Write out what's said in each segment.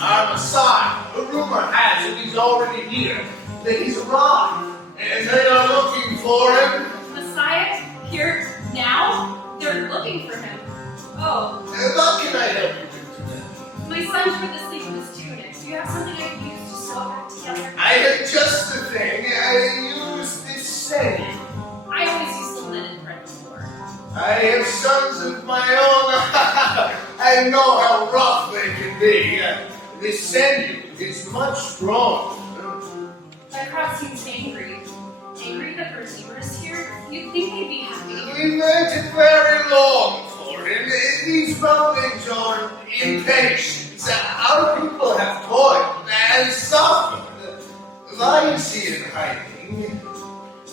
Our Messiah. A rumor has it he's already here, that he's arrived, and they are looking for him. Messiah? Here? Now? They're looking for him. Oh. What can I help you with today? My son's for the sleep of his tunic. Do you have something I can use to sew it back together? I have just the thing. I use this same. I always use the linen thread before. I have sons of my own. I know how rough they can be. This sinew is much stronger. That crowd seems angry. Angry that their neighbor is here? You'd think they'd be happy. We waited very long for him. These rumblings are impatient. Our people have toiled and suffered. Why is he in hiding?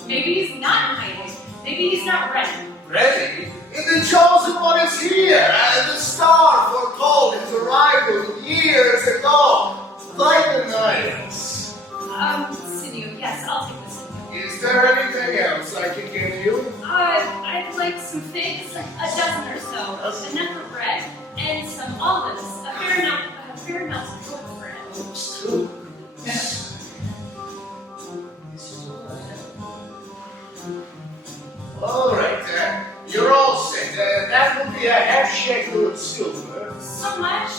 Maybe he's not in hiding. Maybe he's not ready. Ready? The chosen one is here. The star foretold his arrival years ago. Leonidas. Sinew. Yes, I'll take this sinew. Is there anything else I can give you? I'd like some figs, a dozen or so, enough for bread, and some olives, a fair amount of cooked bread. Looks too. All right, you're all set. That will be a half shekel of silver. So much?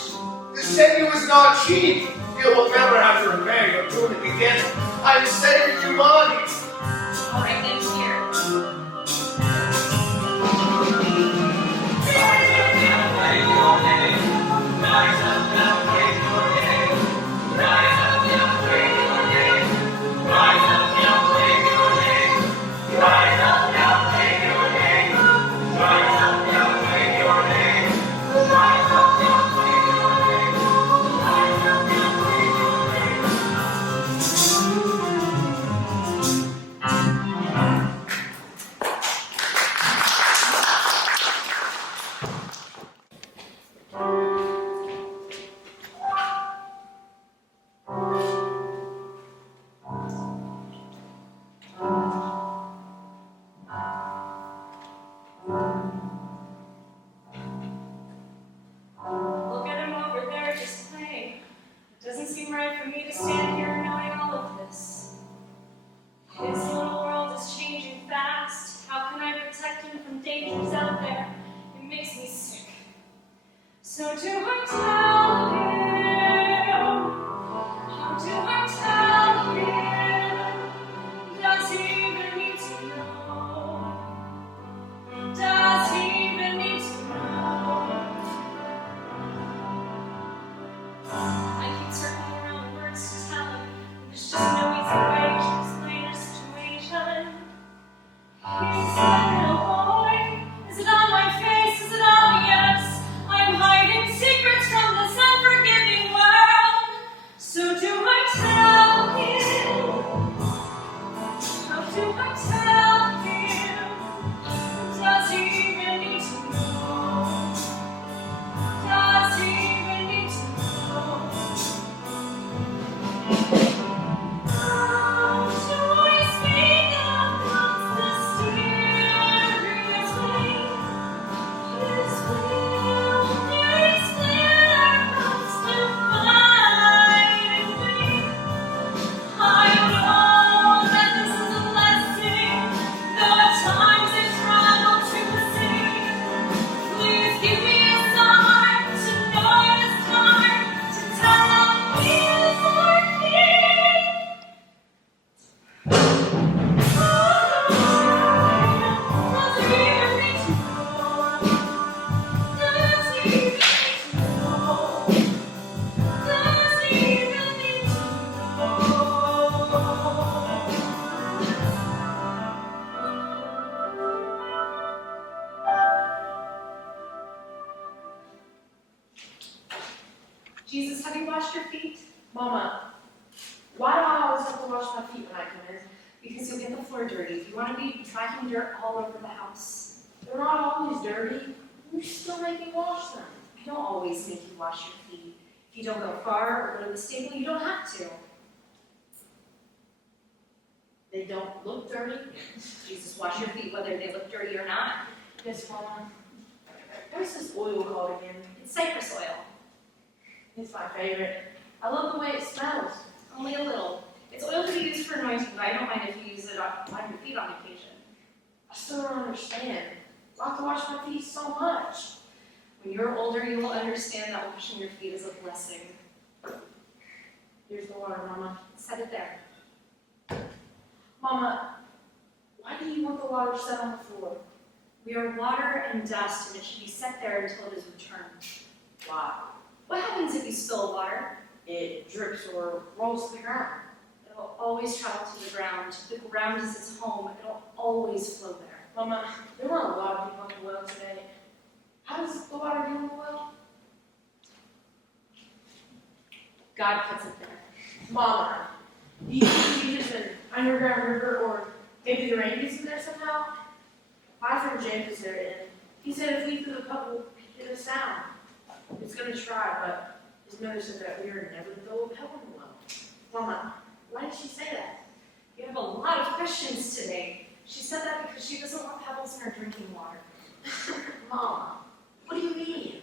The sinew is not cheap. You will never have to repair your tunic again. I'm saving you money. All right, then here. Jesus, have you washed your feet? Mama, why do I always have to wash my feet when I come in? Because you'll get the floor dirty. If you want to be tracking dirt all over the house. They're not always dirty. You still make me wash them. I don't always make you wash your feet. If you don't go far or go to the stable, you don't have to. They don't look dirty. Jesus, wash your feet whether they look dirty or not. Yes, Mama. What's this oil called again? It's cypress oil. It's my favorite. I love the way it smells. Only a little. It's oil to be used for anointing, but I don't mind if you use it on your feet on occasion. I still don't understand. Why have to wash my feet so much? When you're older, you will understand that washing your feet is a blessing. Here's the water, Mama. Set it there. Mama, why do you want the water set on the floor? We are water and dust, and it should be set there until it is returned. Why? What happens if you spill water? It drips or rolls to the ground. It'll always travel to the ground. The ground is its home. It'll always flow there. Mama, there weren't a lot of people on the well today. How does the water get in the well? God puts it there. Mama, do you think you just an underground river or maybe the rain gets in there somehow? My friend James is there, and he said if we threw the pebble, he'd get us down. He's going to try, but his mother said that we are never to throw a pebble in the well. Mama, why did she say that? You have a lot of questions today. She said that because she doesn't want pebbles in her drinking water. Mama, what do you mean?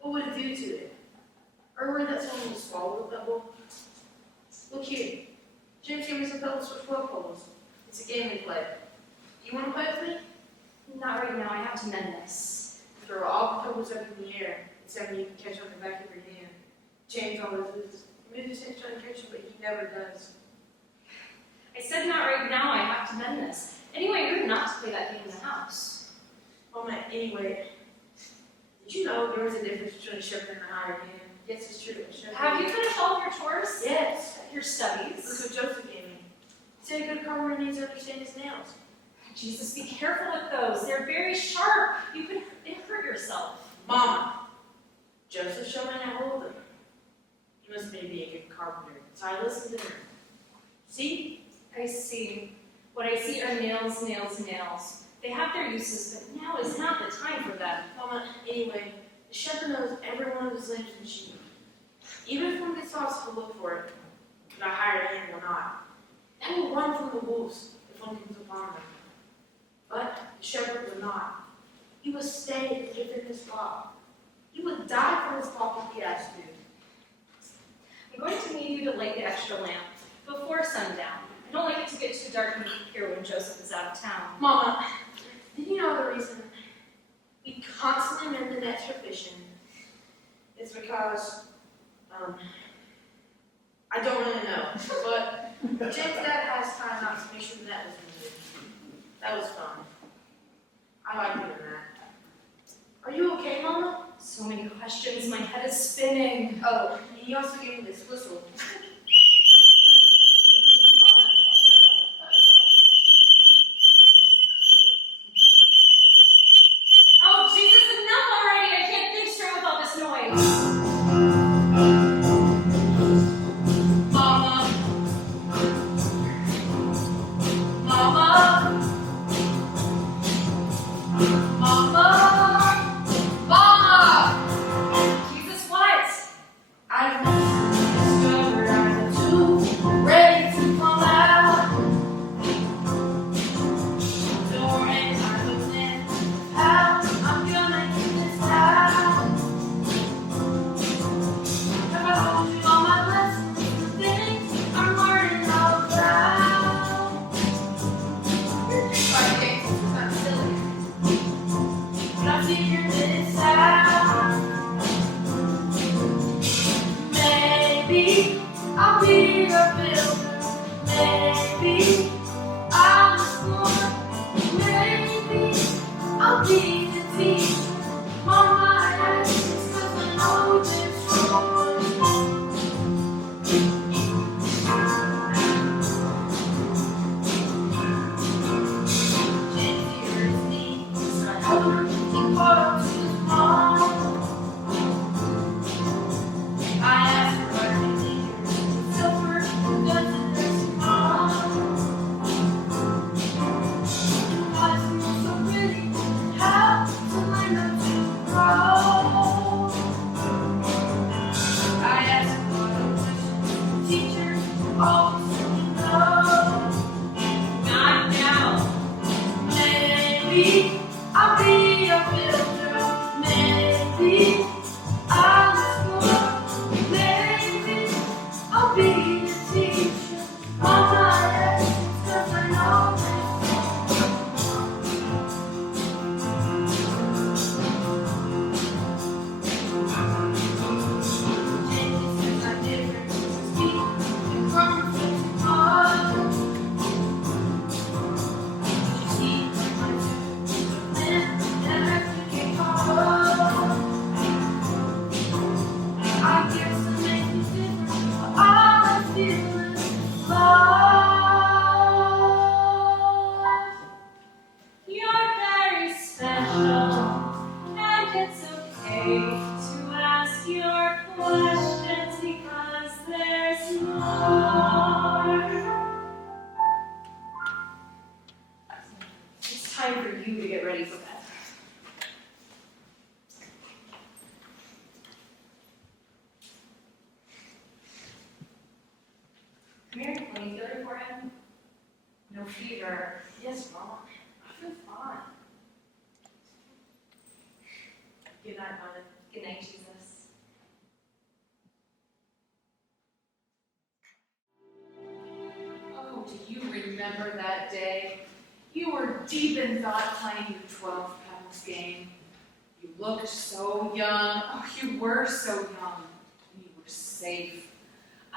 What would it do to it? Or would that someone will swallow the pebble? Look here. James gave me some pebbles for 12 pebbles. It's a game we play. Do you want to play with me? Not right now. I have to mend this. Throw all the pebbles up in the air, except when you can catch on the back of your hand. James always loses. He moves his hands trying to catch it, but he never does. I said not right now. I have to mend this. Anyway, you're not to play that game in the house. Mama, anyway, did you know there was a difference between a shepherd and a hired hand? Yes, it's true. Have you finished all of your chores? Yes. Your Look studies? what Joseph gave me. He said a good carpenter needs to understand his nails. Jesus, be careful with those. They're very sharp. You could hurt yourself. Mama, Joseph showed me how to hold them. He must maybe be a good carpenter, so I listened to him. See? I see. What I see are nails, nails, nails. They have their uses, but now is not the time for them. Mama, anyway, the shepherd knows every one of his lambs and sheep. Even if one gets lost to look for it, but a hired hand will not. They will run from the wolves if one comes upon them. But the shepherd would not. He would stay and defend his flock. He would die for his flock if he asked to. I'm going to need you to light the extra lamp before sundown. I don't like it to get too dark in here when Joseph is out of town. Mama, did you know the reason we constantly mend the nets for fishing? It's because, I don't really know, but James' dad has time not to make sure the net was mended. That was fun. I like doing that. Are you okay, Mama? So many questions, my head is spinning. Oh, and he also gave me this whistle. Oh, Jesus, enough already! I can't think straight with all this noise. Mama. Mama. Mama. Mama. Jesus, what? I've discovered I'm too ready to come out. Door and I looked in. How I'm gonna get this out. Have I told you all my lessons, the things I'm learning all about? Sorry, James, it's not silly. But I figured this out. Maybe I'll be a builder. Maybe I'll explore. Maybe I'll be the teacher. Mama asks 'cause I know this for. James hears me, so I hope he calls his mom. fever. Yes, Mama. I feel fine. Good night, Mother. Good night, Jesus. Oh, do you remember that day? You were deep in thought playing your 12 petals game. You looked so young. Oh, you were so young. And you were safe.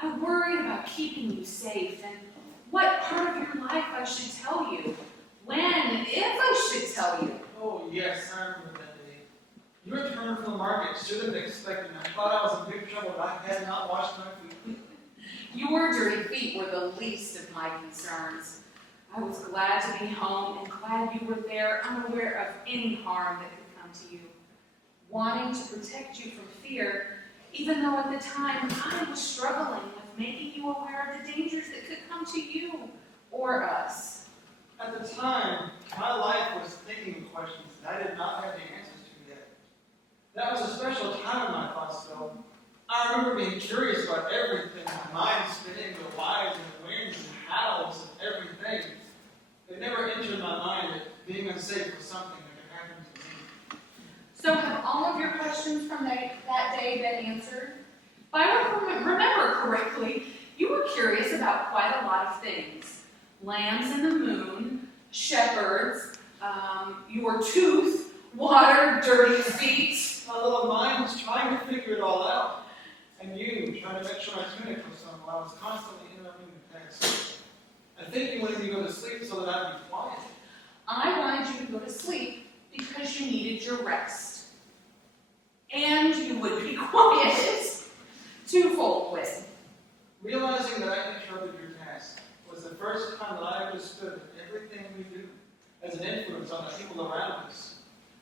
I worried about keeping you safe and what part of your life I should tell you. When and if I should tell you. Oh, yes, I remember that day. You returned from the market, should have expected me. I thought I was in big trouble, but I had not washed my feet. Your dirty feet were the least of my concerns. I was glad to be home and glad you were there, unaware of any harm that could come to you. Wanting to protect you from fear, even though at the time I was struggling with making you aware of the dangers that could come to you or us. At the time, my life was thinking of questions that I did not have the answers to yet. That was a special time in my thoughts, though. I remember being curious about everything, my mind spinning the whys and the winds and hows of everything. It never entered my mind that being unsafe was something that could happen to me. So have all of your questions from that day been answered? If I remember correctly, you were curious about quite a lot of things. Lambs in the moon, shepherds, your tooth, water, dirty feet. My little mind was trying to figure it all out. And you, trying to make sure my tunic was sewn while I was constantly interrupting the text. I think you wanted me to go to sleep so that I'd be quiet. I wanted you to go to sleep because you needed your rest. And you would be quiet. Twofold way. Realizing that I interrupted your task was the first time that I understood that everything we do has an influence on the people around us.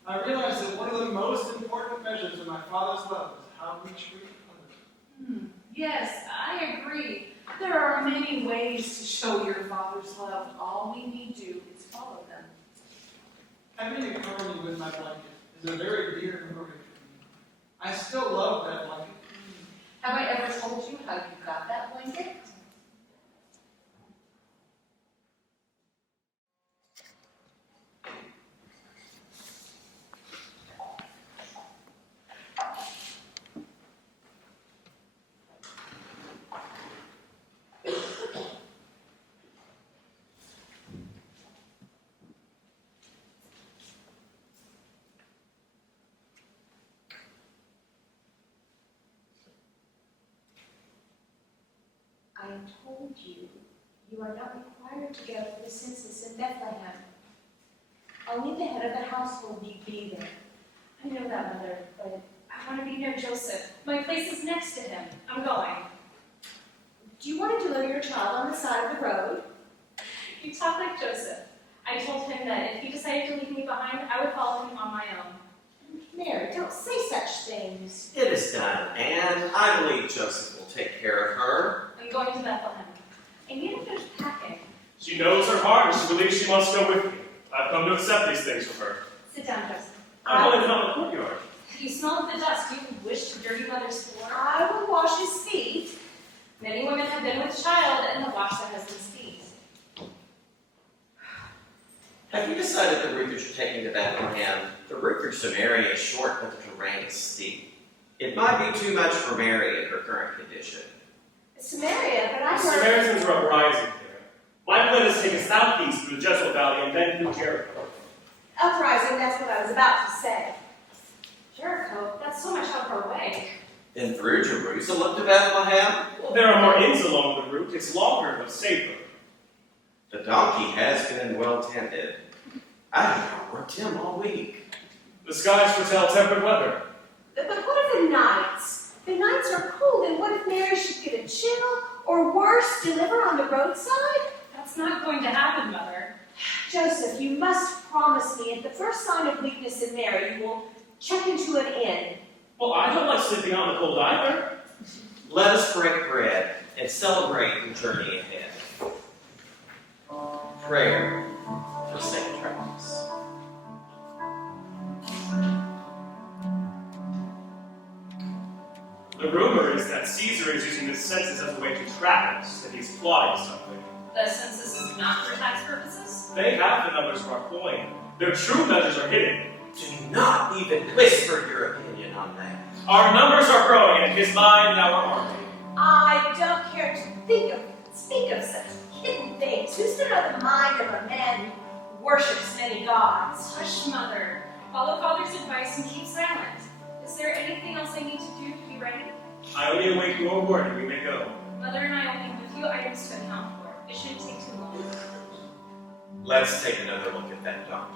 I realized that one of the most important measures of my Father's love is how we treat others. Yes, I agree. There are many ways to show your Father's love. All we need to do is follow them. Having you cover me with my blanket is a very dear memory for me. I still love that blanket. Have I ever told you how you got that blanket? I told you, you are not required to go to the census in Bethlehem. Only the head of the household need be there. I know that, Mother, but I want to be near Joseph. My place is next to him. I'm going. Do you want to deliver your child on the side of the road? You talk like Joseph. I told him that if he decided to leave me behind, I would follow him on my own. Mary, don't say such things. It is done, and I believe Joseph will take care of her. I'm going to Bethlehem. I need to finish packing. She knows her heart, and she believes she must go with me. I've come to accept these things from her. Sit down, Joseph. I've only been on the courtyard. You smell of the dust. You wish to dirty Mother's floor. I will wash his feet. Many women have been with child and have washed their husband's feet. Have you decided the route that you're taking to Bethlehem? The route through Samaria is short, but the terrain is steep. It might be too much for Mary in her current condition. Samaria, but I The heard... Samaritans are uprising here. My plan is to take us southeast through the Jezreel Valley and then through Jericho. Uprising, that's what I was about to say. Jericho, that's so much out of our way. Then through Jerusalem to Bethlehem? Well, there are more inns along the route. It's longer but safer. The donkey has been well tended. I have outworked him all week. The skies foretell tempered weather. But what of the nights? The nights are cold, and what if Mary should get a chill, or worse, deliver on the roadside? That's not going to happen, Mother. Joseph, you must promise me at the first sign of weakness in Mary, you will check into an inn. Well, I don't like sleeping out in the cold either. Let us break bread and celebrate the journey ahead. Prayer for safe travels. The rumor is that Caesar is using the census as a way to trap us, that he's plotting something. The census is not for tax purposes? They have the numbers for our coin. Their true measures are hidden. Do not even whisper your opinion on that. Our numbers are growing, and his mind now our army. I don't care to speak of such hidden things. Who's to know the mind of a man who worships many gods? Hush, Mother. Follow Father's advice and keep silent. Is there anything else I need to do to be ready? I only await your word, and we may go. Mother and I will leave a few items to account for. It shouldn't take too long. Let's take another look at that donkey.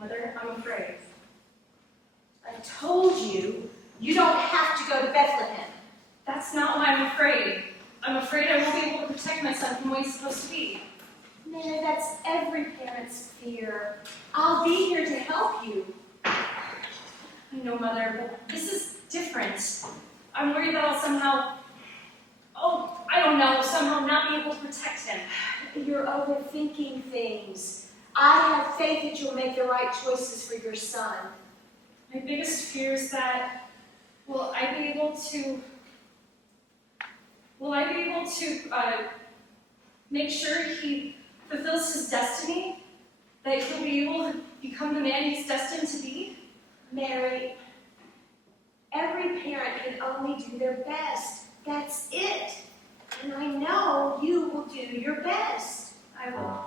Mother, I'm afraid. I told you, you don't have to go to Bethlehem. That's not why I'm afraid. I'm afraid I won't be able to protect my son from what he's supposed to be. Mary, that's every parent's fear. I'll be here to help you. I know, Mother, but this is different. I'm worried that I'll somehow, somehow not be able to protect him. You're overthinking things. I have faith that you'll make the right choices for your son. My biggest fear is that, will I be able to make sure he fulfills his destiny? That he'll be able to become the man he's destined to be? Mary, every parent can only do their best. That's it. And I know you will do your best. I will.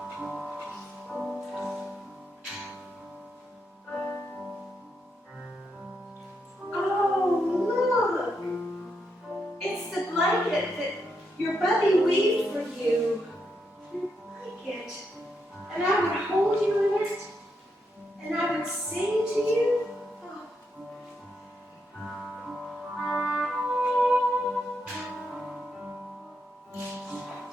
Oh, look. It's the blanket that your buddy weaved for you. Your blanket. And I would hold you in it. And I would sing to you.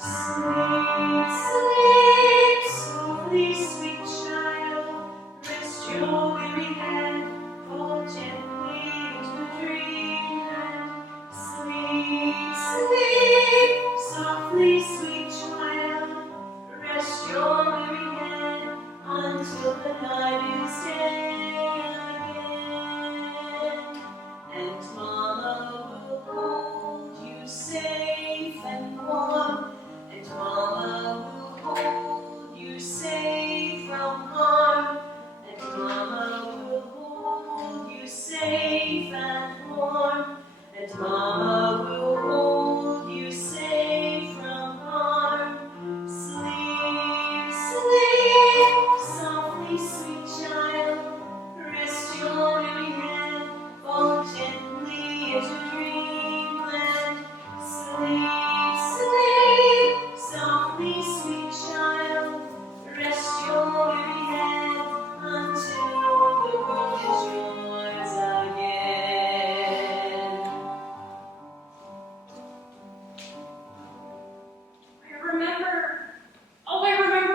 Sleep, sleep, softly, sweet child. Rest your weary head, fall gently into dreamland. Sleep, sleep, softly, sweet child. Rest your weary head until the night is day again. And Mama will hold you safe and warm. And Mama will hold you safe from harm. And Mama will hold you safe and warm. And Mama will hold you safe from harm. Sleep, sleep, softly, sweet child. Rest your weary head, fall gently into dreamland. Sleep, sleep, softly, sweet child. Rest your weary head until the world is yours again. I remember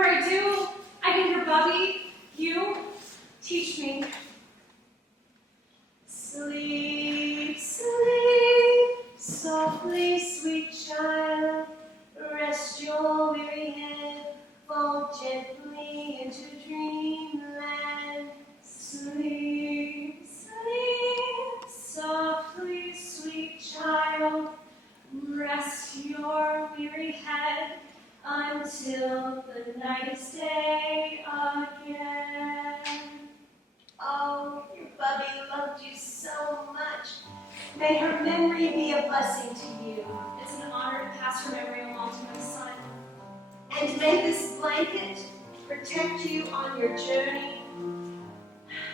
I do. I can hear Bubby, you, teach me. Sleep, sleep, softly, sweet child. Rest your weary head, fall gently into dreamland. Sleep, sleep, softly, sweet child. Rest your weary head until the night is day again. Oh, your Bubby loved you so much. May her memory be a blessing to you. It's an honor to pass her memory along to my son. And may this blanket protect you on your journey.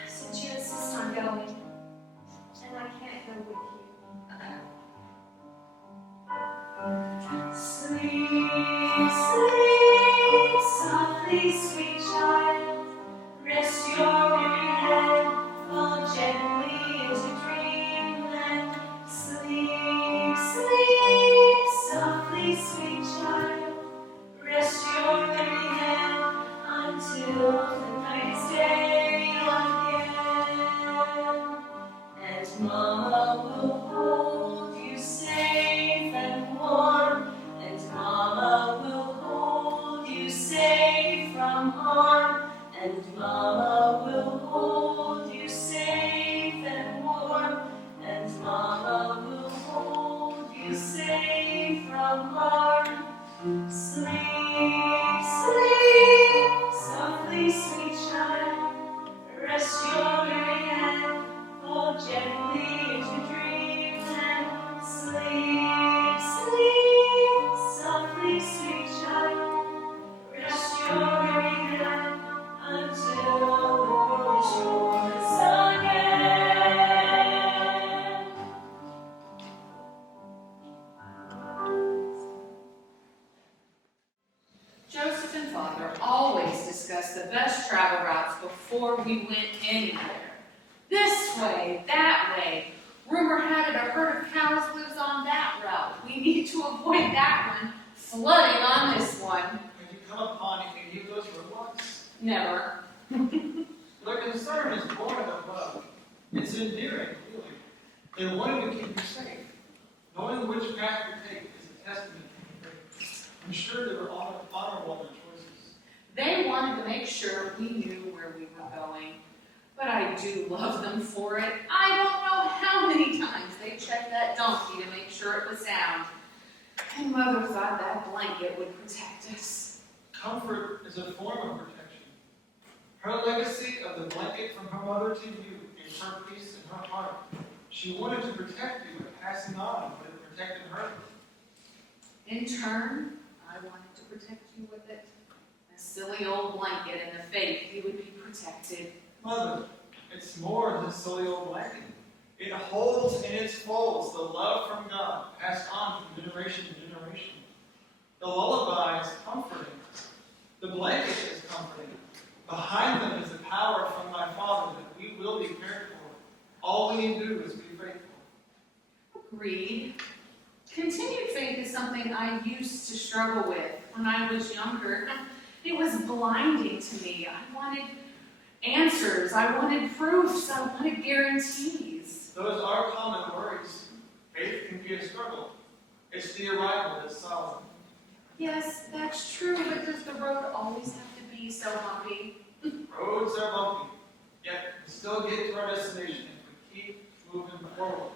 Since you insist on going. And I can't go with you. Sleep, sleep, softly, sweet child. Rest your weary head, fall gently into dreamland. Sleep, sleep, softly, sweet child. Rest your weary head until the night's day again. And Mama will hold you safe and warm. And Mama will hold you safe from harm. And Mama will hold you safe and warm. And Mama will hold you safe from harm. Sleep, sleep, softly, sweet child. Rest your weary head, fall gently into dreamland. Sleep, sleep, softly, sweet child. Rest your weary head until the world is yours again. Joseph and Father always discussed the best travel routes before we went anywhere. This way, that way. Rumor had it a herd of cows lives on that route. We need to avoid that one. Flooding on this one. Have you come upon any of those roadblocks? Never. Their concern is born of love. It's endearing, really. They're wanting to keep you safe. Knowing which path to take is a testament to your faith. I'm sure they were honorable in their choices. They wanted to make sure we knew where we were going. But I do love them for it. I don't know how many times they checked that donkey to make sure it was sound. And Mother thought that blanket would protect us. Comfort is a form of protection. Her legacy of the blanket from her mother to you is her peace in her heart. She wanted to protect you by passing on what had protected her. In turn, I wanted to protect you with it. A silly old blanket and the faith you would be protected. Mother, it's more than silly old blanket. It holds in its folds the love from God, passed on from generation to generation. The lullaby is comforting. The blanket is comforting. Behind them is the power from my Father that we will be cared for. All we need to do is be faithful. Agreed. Continued faith is something I used to struggle with when I was younger. It was blinding to me. I wanted answers. I wanted proofs. I wanted guarantees. Those are common worries. Faith can be a struggle. It's the arrival that's solid. Yes, that's true, but does the road always have to be so bumpy? Roads are bumpy, yet we still get to our destination if we keep moving forward.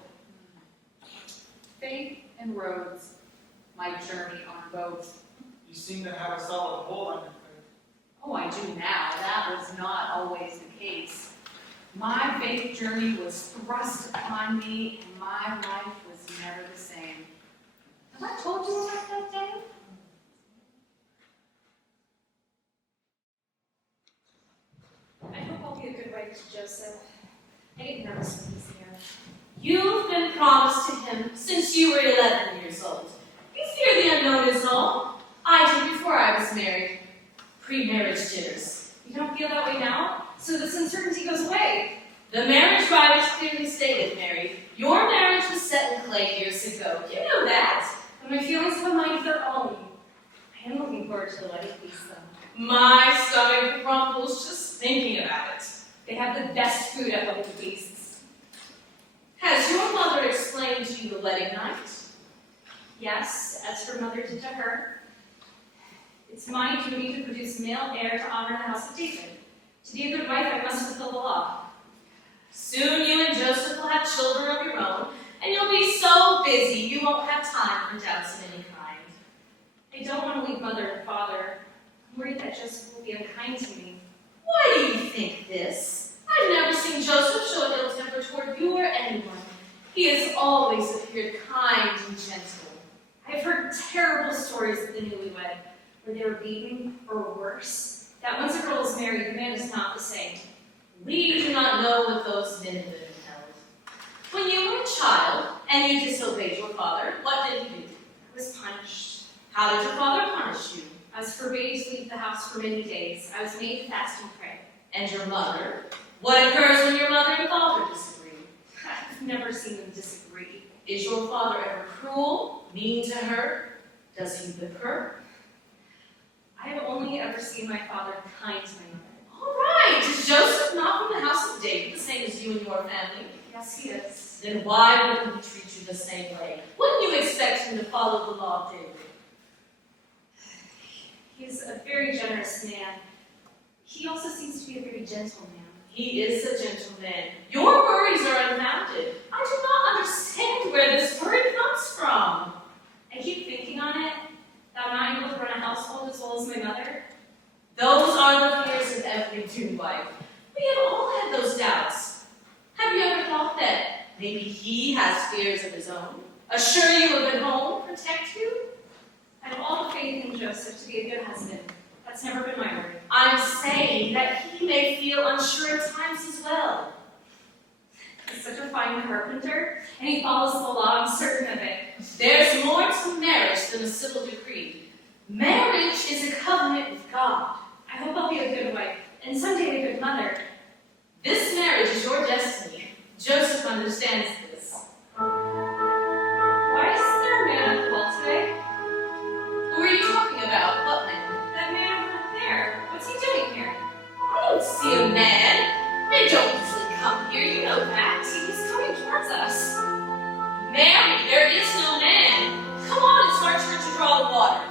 Faith and roads, my journey on both. You seem to have a solid hold on your faith. Oh, I do now. That was not always the case. My faith journey was thrust upon me, and my life was never the same. Have I told you about that day? I hope I'll be a good wife to Joseph. I get nervous when he's here. You've been promised to him since you were 11 years old. You fear the unknown is all. I did before I was married. Pre-marriage jitters. You don't feel that way now? So this uncertainty goes away. The marriage bride is clearly stated, Mary. Your marriage was set in clay years ago. You know that. And my feelings have a mind of their own. I am looking forward to the wedding feast, though. My stomach rumbles just thinking about it. They have the best food at wedding feasts. Has your mother explained to you the wedding night? Yes, as her mother did to her. It's my duty to produce male heir to honor the house of David. To be a good wife, I must fulfill the law. Soon you and Joseph will have children of your own, and you'll be so busy you won't have time for doubts of any kind. I don't want to leave mother and father. I'm worried that Joseph will be unkind to me. Why do you think this? I've never seen Joseph show ill temper toward you or anyone. He has always appeared kind and gentle. I've heard terrible stories of the newlywed, where they were beaten, or worse, that once a girl is married, the man is not the same. We do not know what those men would have held. When you were a child, and you disobeyed your father, what did you do? I was punished. How did your father punish you? I was forbade to leave the house for many days. I was made to fast and pray. And your mother? What occurs when your mother and father disagree? I've never seen them disagree. Is your father ever cruel, mean to her? Does he whip her? I have only ever seen my father kind to my mother. All right, is Joseph not from the house of David, the same as you and your family? Yes, he is. Then why wouldn't he treat you the same way? Wouldn't you expect him to follow the law of David? He's a very generous man. He also seems to be a very gentle man. He is a gentleman. Your worries are unfounded. I do not understand where this worry comes from. I keep thinking on it, that I'm not able to run a household as well as my mother. Those are the fears of every doomed wife. We have all had those doubts. Have you ever thought that maybe he has fears of his own? Assure you of a home, protect you? I have all the faith in Joseph to be a good husband. That's never been my worry. I'm saying that he may feel unsure at times as well. He's such a fine carpenter, And he follows the law, I'm certain of it. There's more to marriage than a civil decree. Marriage is a covenant with God. I hope I'll be a good wife, and someday a good mother. This marriage is your destiny. Joseph understands this. Why isn't there a man on the call today? Who are you talking about? What man? That man over there. What's he doing here? I don't see a man. They don't usually come here, you know that. He's coming towards us. Mary, there is no man. Come on, it's our turn to draw the water.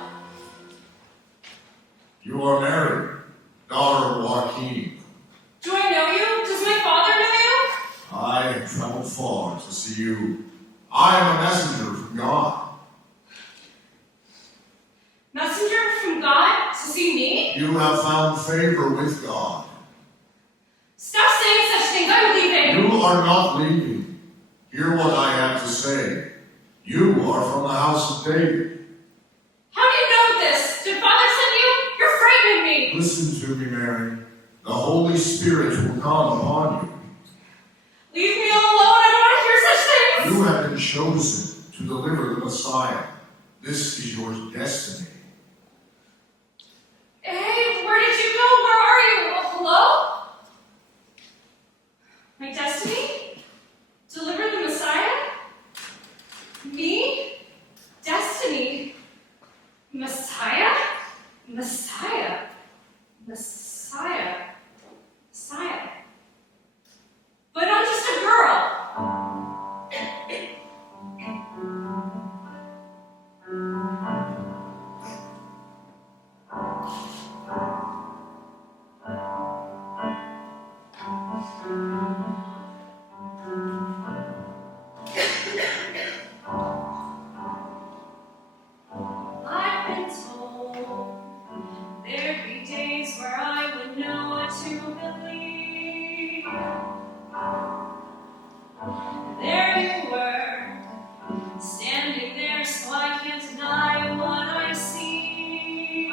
You are Mary, daughter of Joachim. Do I know you? Does my father know you? I have traveled far to see you. I am a messenger from God. Messenger from God to see me? You have found favor with God. Stop saying such things, I'm leaving. You are not leaving. Hear what I have to say. You are from the house of David. How do you know this? Did Father send you? You're frightening me. Listen to me, Mary. The Holy Spirit will come upon you. Leave me alone, I don't want to hear such things. You have been chosen to deliver the Messiah. This is your destiny. Hey, where did you go? Where are you? Hello? My destiny? Deliver the Messiah? Me? Destiny? Messiah? Messiah? Messiah? Messiah? But I'm just a girl. I've been told there'd be days where I would know what to believe. There you were, standing there, so I can't deny what I see.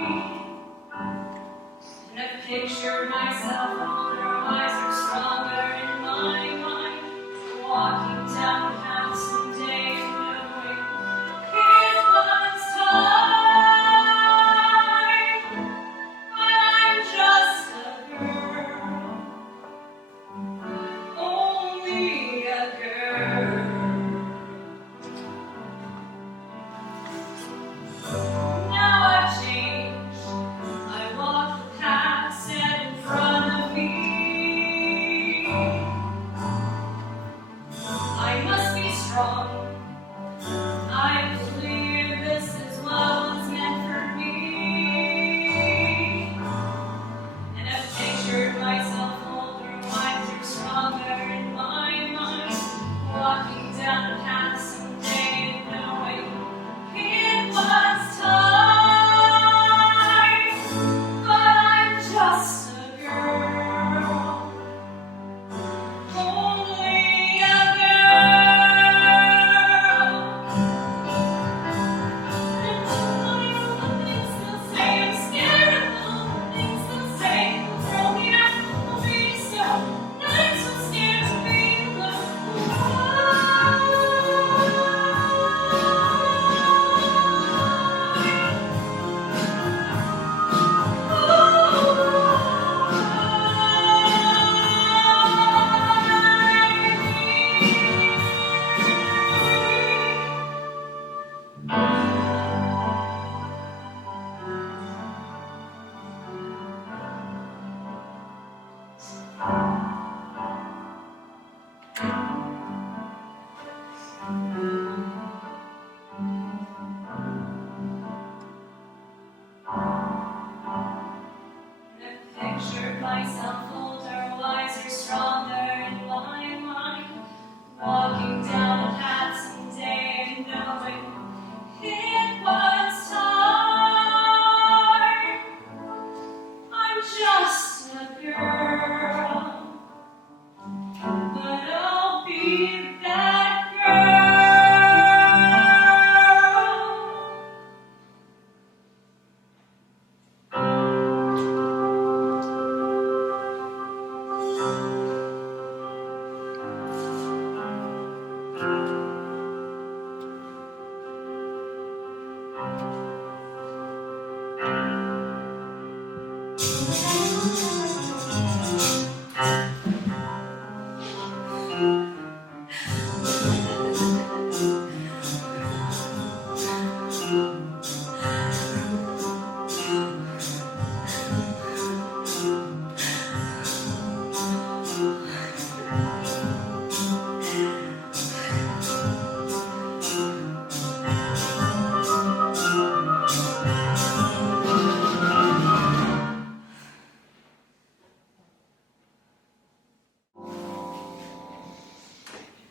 And I've pictured myself older, wiser, stronger in my mind, walking down the path someday, knowing it was time. But I'm just a girl, only a girl. Now I've changed. I walk the path set in front of me. I must be strong. I believe this is what was meant for me. And I've pictured myself older, wiser, stronger in my mind, walking down the path someday, knowing it was time. But I'm just a girl, only a girl. I've pictured myself older, wiser, stronger in my mind, walking down the path someday and knowing it was time. I'm just a girl, but I'll be that girl.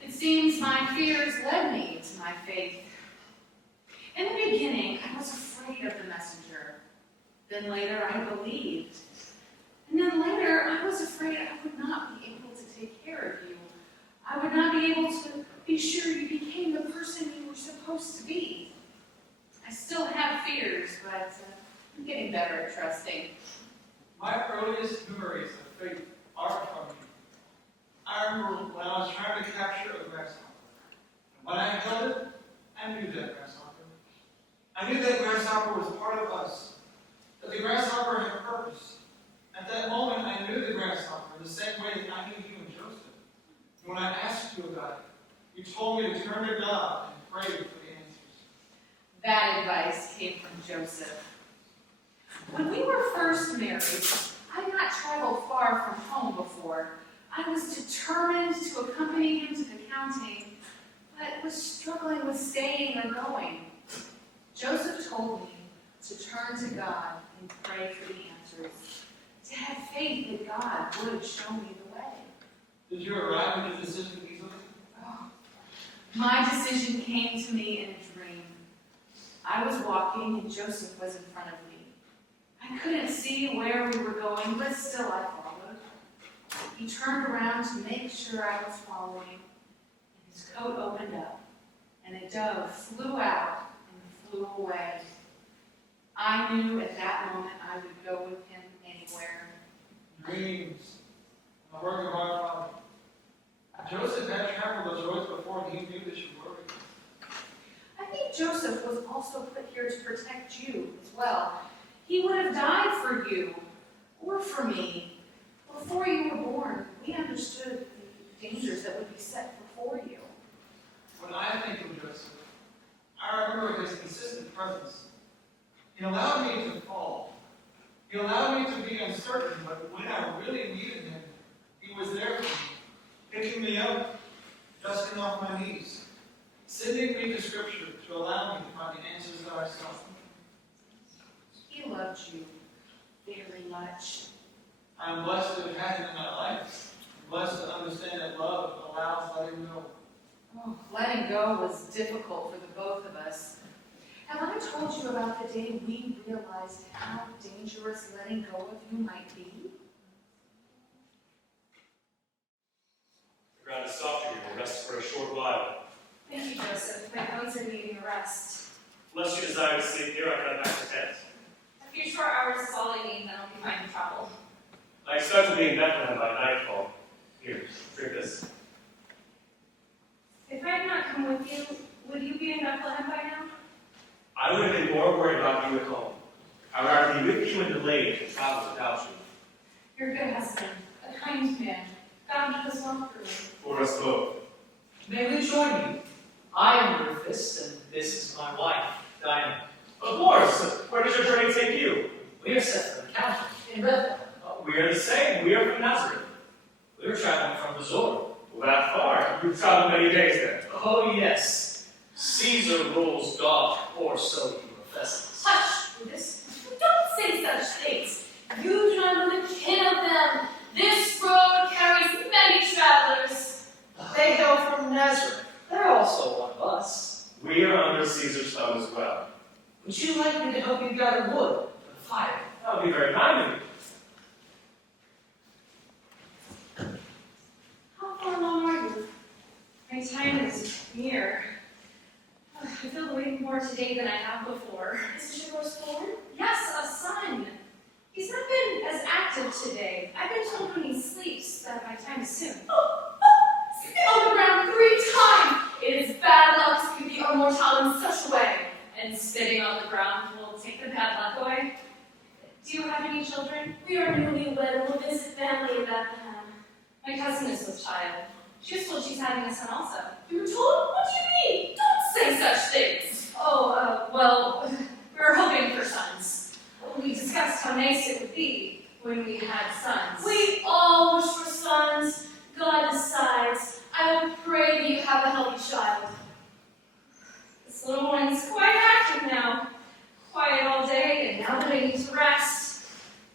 It seems my fears led me to my faith. In the beginning, I was afraid of the messenger. Then later, I believed. And then later, I was afraid I would not be able to take care of you. I would not be able to be sure you became the person you were supposed to be. I still have fears, but I'm getting better at trusting. My earliest memories of faith are from you. I remember when I was trying to capture a grasshopper. And when I held it, I knew that grasshopper. I knew that grasshopper was part of us. That the grasshopper had purpose. At that moment, I knew the grasshopper in the same way that I knew you and Joseph. And when I asked you about it, you told me to turn to God and pray for the answers. That advice came from Joseph. When we were first married, I had not traveled far from home before. I was determined to accompany him to the counting, but was struggling with staying or going. Joseph told me to turn to God and pray for the answers, to have faith that God would show me the way. Did you arrive at the decision easily? Oh, my decision came to me in a dream. I was walking and Joseph was in front of me. I couldn't see where we were going, but still I followed. He turned around to make sure I was following, and his coat opened up, and a dove flew out and flew away. I knew at that moment I would go with him anywhere. Dreams. The work of our Father. Joseph had traveled those roads before, and he knew that you were. I think Joseph was also put here to protect you as well. He would have died for you, or for me. Before you were born, we understood the dangers that would be set before you. When I think of Joseph, I remember his consistent presence. He allowed me to fall. He allowed me to be uncertain, but when I really needed him, he was there for me, picking me up, dusting off my knees, sending me to Scripture to allow me to find the answers that I sought. He loved you very much. I'm blessed to have had him in my life. I'm blessed to understand that love allows letting go. Oh, letting go was difficult for the both of us. Have I told you about the day we realized how dangerous letting go of you might be? The ground is softer here. We'll rest for a short while. Thank you, Joseph. My bones are needing a rest. Unless you desire to sleep here, I got back to tent. A few short hours is all I need, then I'll be fine to travel. I expect to be in Bethlehem by nightfall. Here, drink this. If I had not come with you, would you be in Bethlehem by now? I would have been more worried about you at home. I'd rather be with you and delayed than travel without you. You're a good husband, a kind man. God keep us all through. For us both. May we join you? I am Rufus, and this is my wife, Diana. Of course. Where does your journey take you? We are set for the county in Bethlehem. We are the same. We are from Nazareth. We are traveling from Missouri. Well, that far. You've traveled many days then. Oh, yes. Caesar rules God, or so he professes. Hush, Brutus. Don't say such things. You do not know the kin of them. This road today. I've been told when he sleeps that my time is soon. Spit on the ground 3 times! It is bad luck to be immortal in such a way. And spitting on the ground will take the bad luck away. Do you have any children? We are newly wed and will visit family in Bethlehem. My cousin is with child. She was told she's having a son also. You were told? What do you mean? Don't say such things. Oh, well, we were hoping for sons. We discussed how nice it would be when we had sons. We all wish for sons. God decides. I will pray that you have a healthy child. This little one's quite active now. Quiet all day, and now that I need to rest,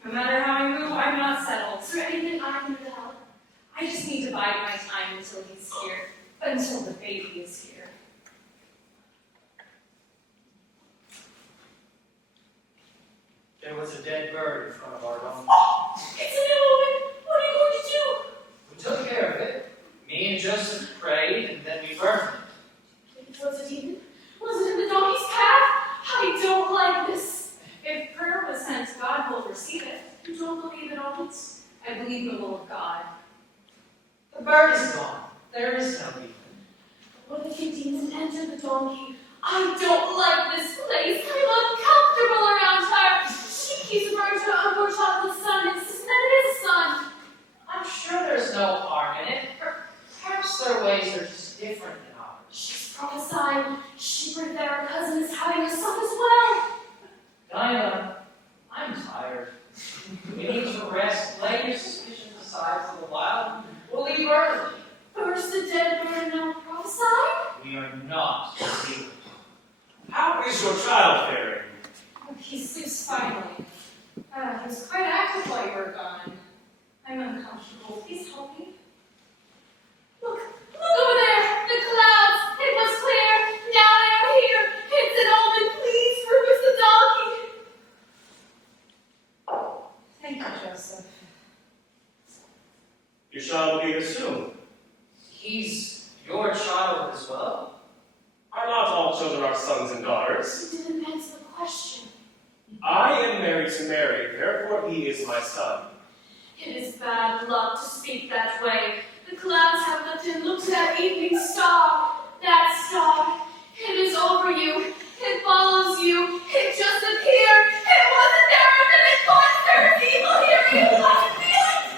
no matter how I move, I'm not settled. Is there anything I can do to help? I just need to bide my time until he's here, but until the baby is here. There was a dead bird in front of our home. Oh, it's an omen. What are you going to do? We took care of it. Me and Joseph prayed, and then we burned it. Was it even? Was it in the donkey's path? I don't like this. If prayer was sent, God will receive it. You don't believe in omens? I believe in the will of God. The bird is gone. There is no demon. What if a demon entered the donkey? I don't like this place. I'm uncomfortable around her. She keeps referring to her unborn child's son, insisting that it is a son. I'm sure there's no harm in it. Perhaps their ways are just different than ours. She's prophesying. She prayed that our cousin is having a son as well. Dinah, I'm tired. We need to rest. Lay your suspicions aside for a while. We'll leave early. First the dead bird and now prophesy? We are not deceived. How is your child faring? Oh, he sleeps finally. He was quite active while you were gone. I'm uncomfortable. Please help me. Look over there. The clouds. It was clear. Now they are here. It's an omen. Please, Rufus the donkey. Thank you, Joseph. Your child will be here soon. He's your child as well. Are not all children our sons and daughters? You didn't answer the question. I am married to Mary, therefore he is my son. It is bad luck to speak that way. The clouds have lifted and looked at that evening star. That star. It is over you. It follows you. It just appeared. It wasn't there a minute. Monsters, evil, here you love and feel it.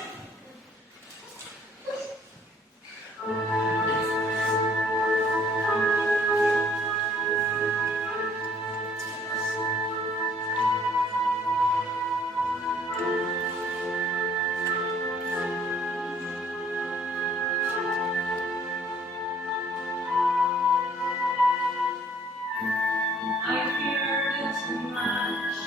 I feared it too much.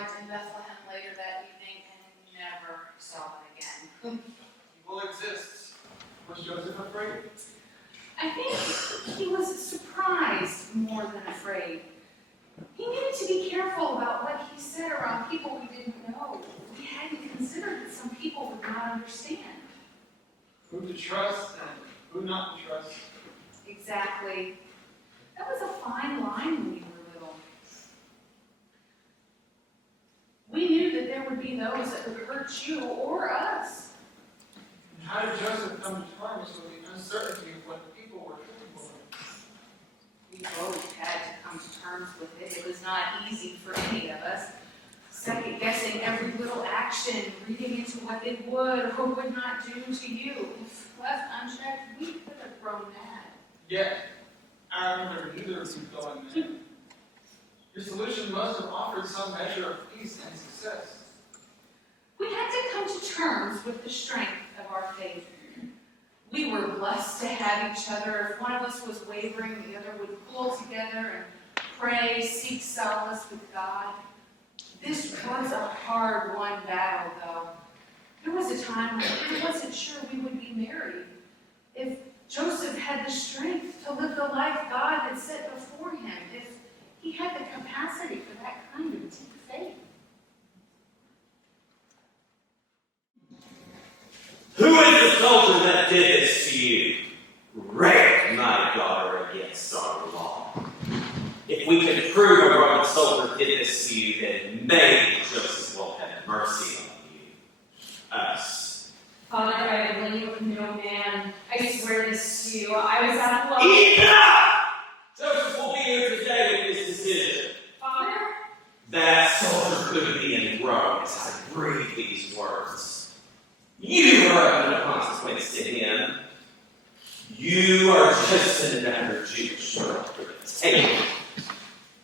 arrived in Bethlehem later that evening and never saw it again. Evil exists. Was Joseph afraid? I think he was surprised more than afraid. He needed to be careful about what he said around people we didn't know. We hadn't considered that some people would not understand. Who to trust and who not to trust. Exactly. That was a fine line when we were little. We knew that there would be those that would hurt you or us. And how did Joseph come to terms with the uncertainty of what the people were looking for? We both had to come to terms with it. It was not easy for any of us. Second guessing every little action, reading into what it would or would not do to you. If left unchecked, we could have grown mad. Yet, I remember neither of you going mad. Your solution must have offered some measure of peace and success. We had to come to terms with the strength of our faith. We were blessed to have each other. If one of us was wavering, the other would pull together and pray, seek solace with God. This was a hard-won battle, though. There was a time when I wasn't sure we would be married. If Joseph had the strength to live the life God had set before him, if he had the capacity for that kind of deep faith. Who is the soldier that did this to you? Rape my daughter against our law. If we can prove a Roman soldier did this to you, then maybe Joseph will have mercy on you. Us. Father, I believe no man. I swear this to you. I was at a Enough! Joseph will be here today with his decision. Father? That soldier couldn't be in Rome as I breathe these words. You are of no consequence to him. You are just another Jewish servant. Take it.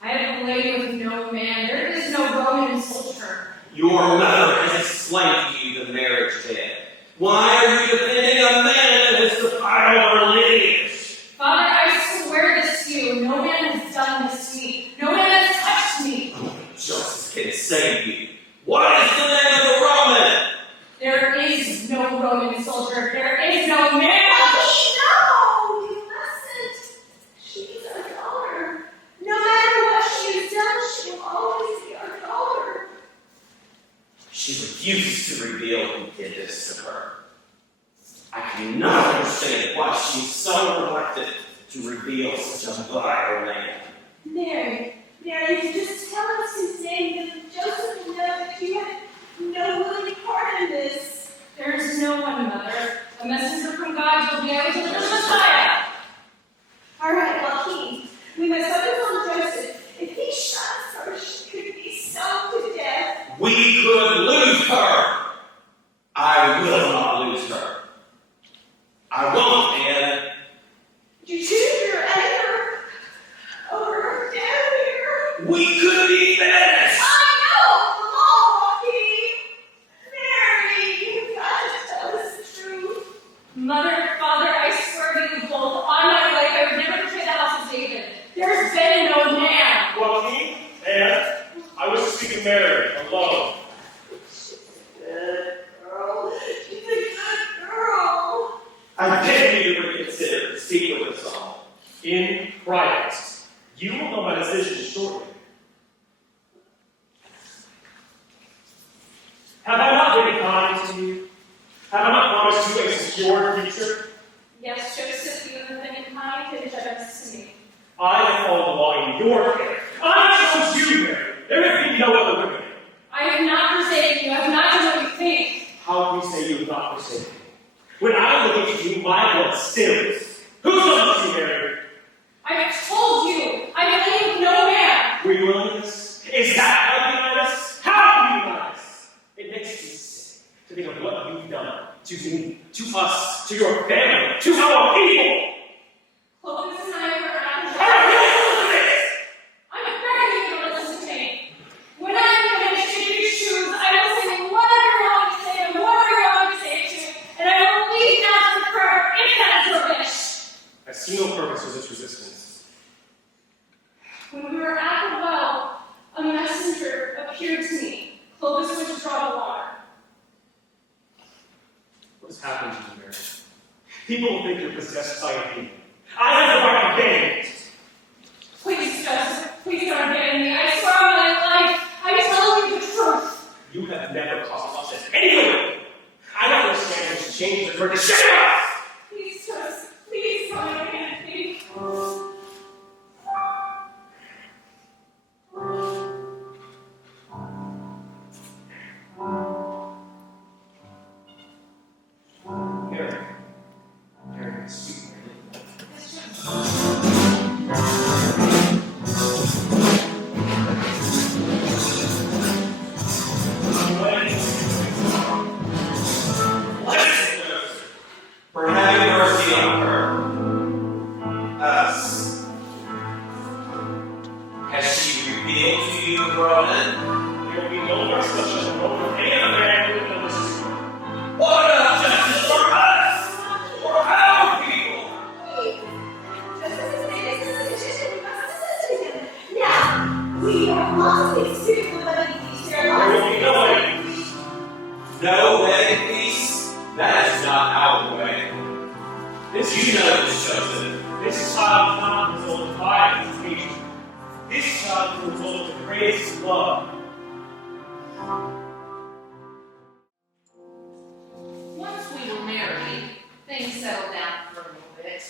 I have laid with no man. There is no Roman soldier. Your mother has explained to you the marriage bed. Why are you defending a man that has defiled our lineage? Father, I swear this to you. No man has done this to me. No man has touched me. Only Joseph can save you. What is the name of the Roman? There is no Roman soldier. There is no man. Oh, no, you mustn't. She's our daughter. No matter what she's done, she will always be our daughter. She refuses to reveal who did this to her. I cannot understand why she's so reluctant to reveal such a vile man. Mary, if you just tell us his name, then Joseph will know that you had no willing part in this. There is no one, Mother. A messenger from God will be able to deliver the Messiah. All right, Joaquin, we must focus on Joseph. If he shuts her, she could be stoned to death. We could lose her. I will not lose her. I won't, Anna. You choose your anger over her death here. We could be banished. I know! Come on, Joaquin! Mary, you've got to tell us the truth. Mother, Father, I swear to you both, on my life, I would never betray the house of David. There's been no man. Joaquin, Anna, I wish to speak to Mary alone. She's a good girl. She's a good girl. I beg you to reconsider and speak with us all. In private. You will know my decision shortly. Have I not been kind to you? Have I not promised you a secure future? Yes, Joseph, you have been kind and generous to me. I have followed the law in your care. I chose you, Mary. There may be no other women. I have not forsaken you. I have not done what you think. How can you say you have not forsaken me? When I look at you, my blood stirs. Who's on you, Mary? I have told you. I believe no man. Were you willingness? Is that how you unite us? How do you unite us? It makes me sick to think of what you've done to me, to us, to your family, to our people. Clovis and I were at I refuse to this! I'm begging you to listen to me. When I am finished, if you choose, I will sing whatever you want to say and whatever you want to say to, and I will leave now to the prayer if that is your wish. I see no purpose for this resistance. When we were at the well, a messenger appeared to me. People will think you're possessed by a demon. I have the right to ban it. Please, Joseph, please don't get me. I swear on my life, I'm telling you the truth. You have never caused upset anyway. I don't understand what you changed the word to shut up! Please, Joseph, please tell me what I can't be. Mary, sweet Mary. For having mercy on her, us. Has she revealed to you, Ronan? There will be no more such as a road for any other man who knows this. What a justice for us! For our people! Now, we have lost the experience of the wedding feast. There will be no wedding. No wedding feast? That is not our way. This You know this, Joseph. This child is not the result of violence and hatred. This child is the result of the greatest love. Once we were married, things settled down for a little bit.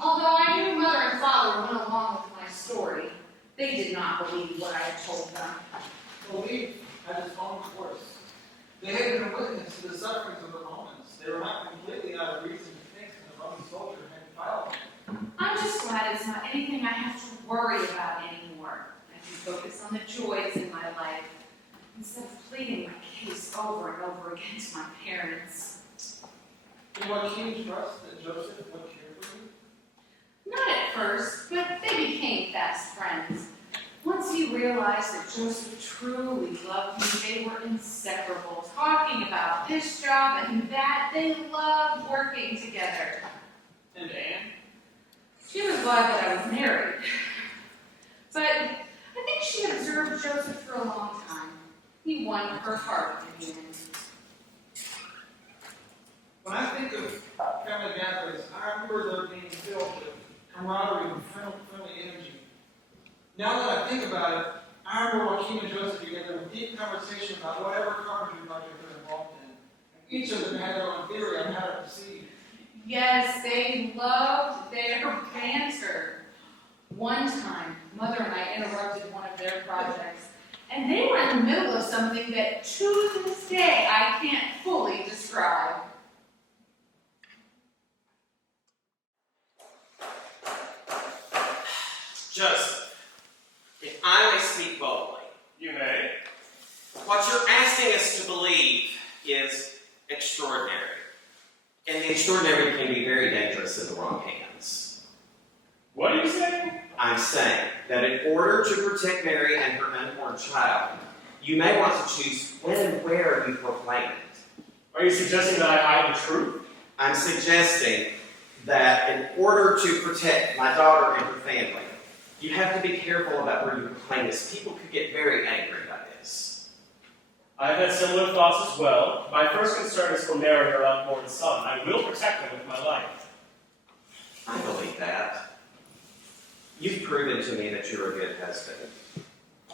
Although I knew Mother and Father went along with my story, they did not believe what I had told them. Belief had its own course. They had been witness to the sufferings of the Romans. They were not completely out of reason to think that the Roman soldier had defiled them. I'm just glad it's not anything I have to worry about anymore. I can focus on the joys in my life instead of pleading my case over and over again to my parents. Did Joaquin trust that Joseph would care for you? Not at first, but they became fast friends. Once he realized that Joseph truly loved me, they were inseparable, talking about this job and that. They loved working together. And Anne? She was glad that I was married. But I think she had observed Joseph for a long time. He won her heart in the end. When I think of family gatherings, I remember there being filled with camaraderie and friendly energy. Now that I think about it, I remember Joaquin and Joseph together with deep conversation about whatever carpentry project they're involved in. And each of them had their own theory on how to proceed. Yes, they loved their banter. One time, Mother and I interrupted one of their projects, and they were in the middle of something that, to this day, I can't fully describe. Joseph, if I may speak boldly, You may. what you're asking us to believe is extraordinary. And the extraordinary can be very dangerous in the wrong hands. What are you saying? I'm saying that in order to protect Mary and her unborn child, you may want to choose when and where you proclaim it. Are you suggesting that I hide the truth? I'm suggesting that in order to protect my daughter and her family, you have to be careful about where you proclaim this. People could get very angry by this. I've had similar thoughts as well. My first concern is for Mary and her unborn son. I will protect them with my life. I believe that. You've proven to me that you're a good husband.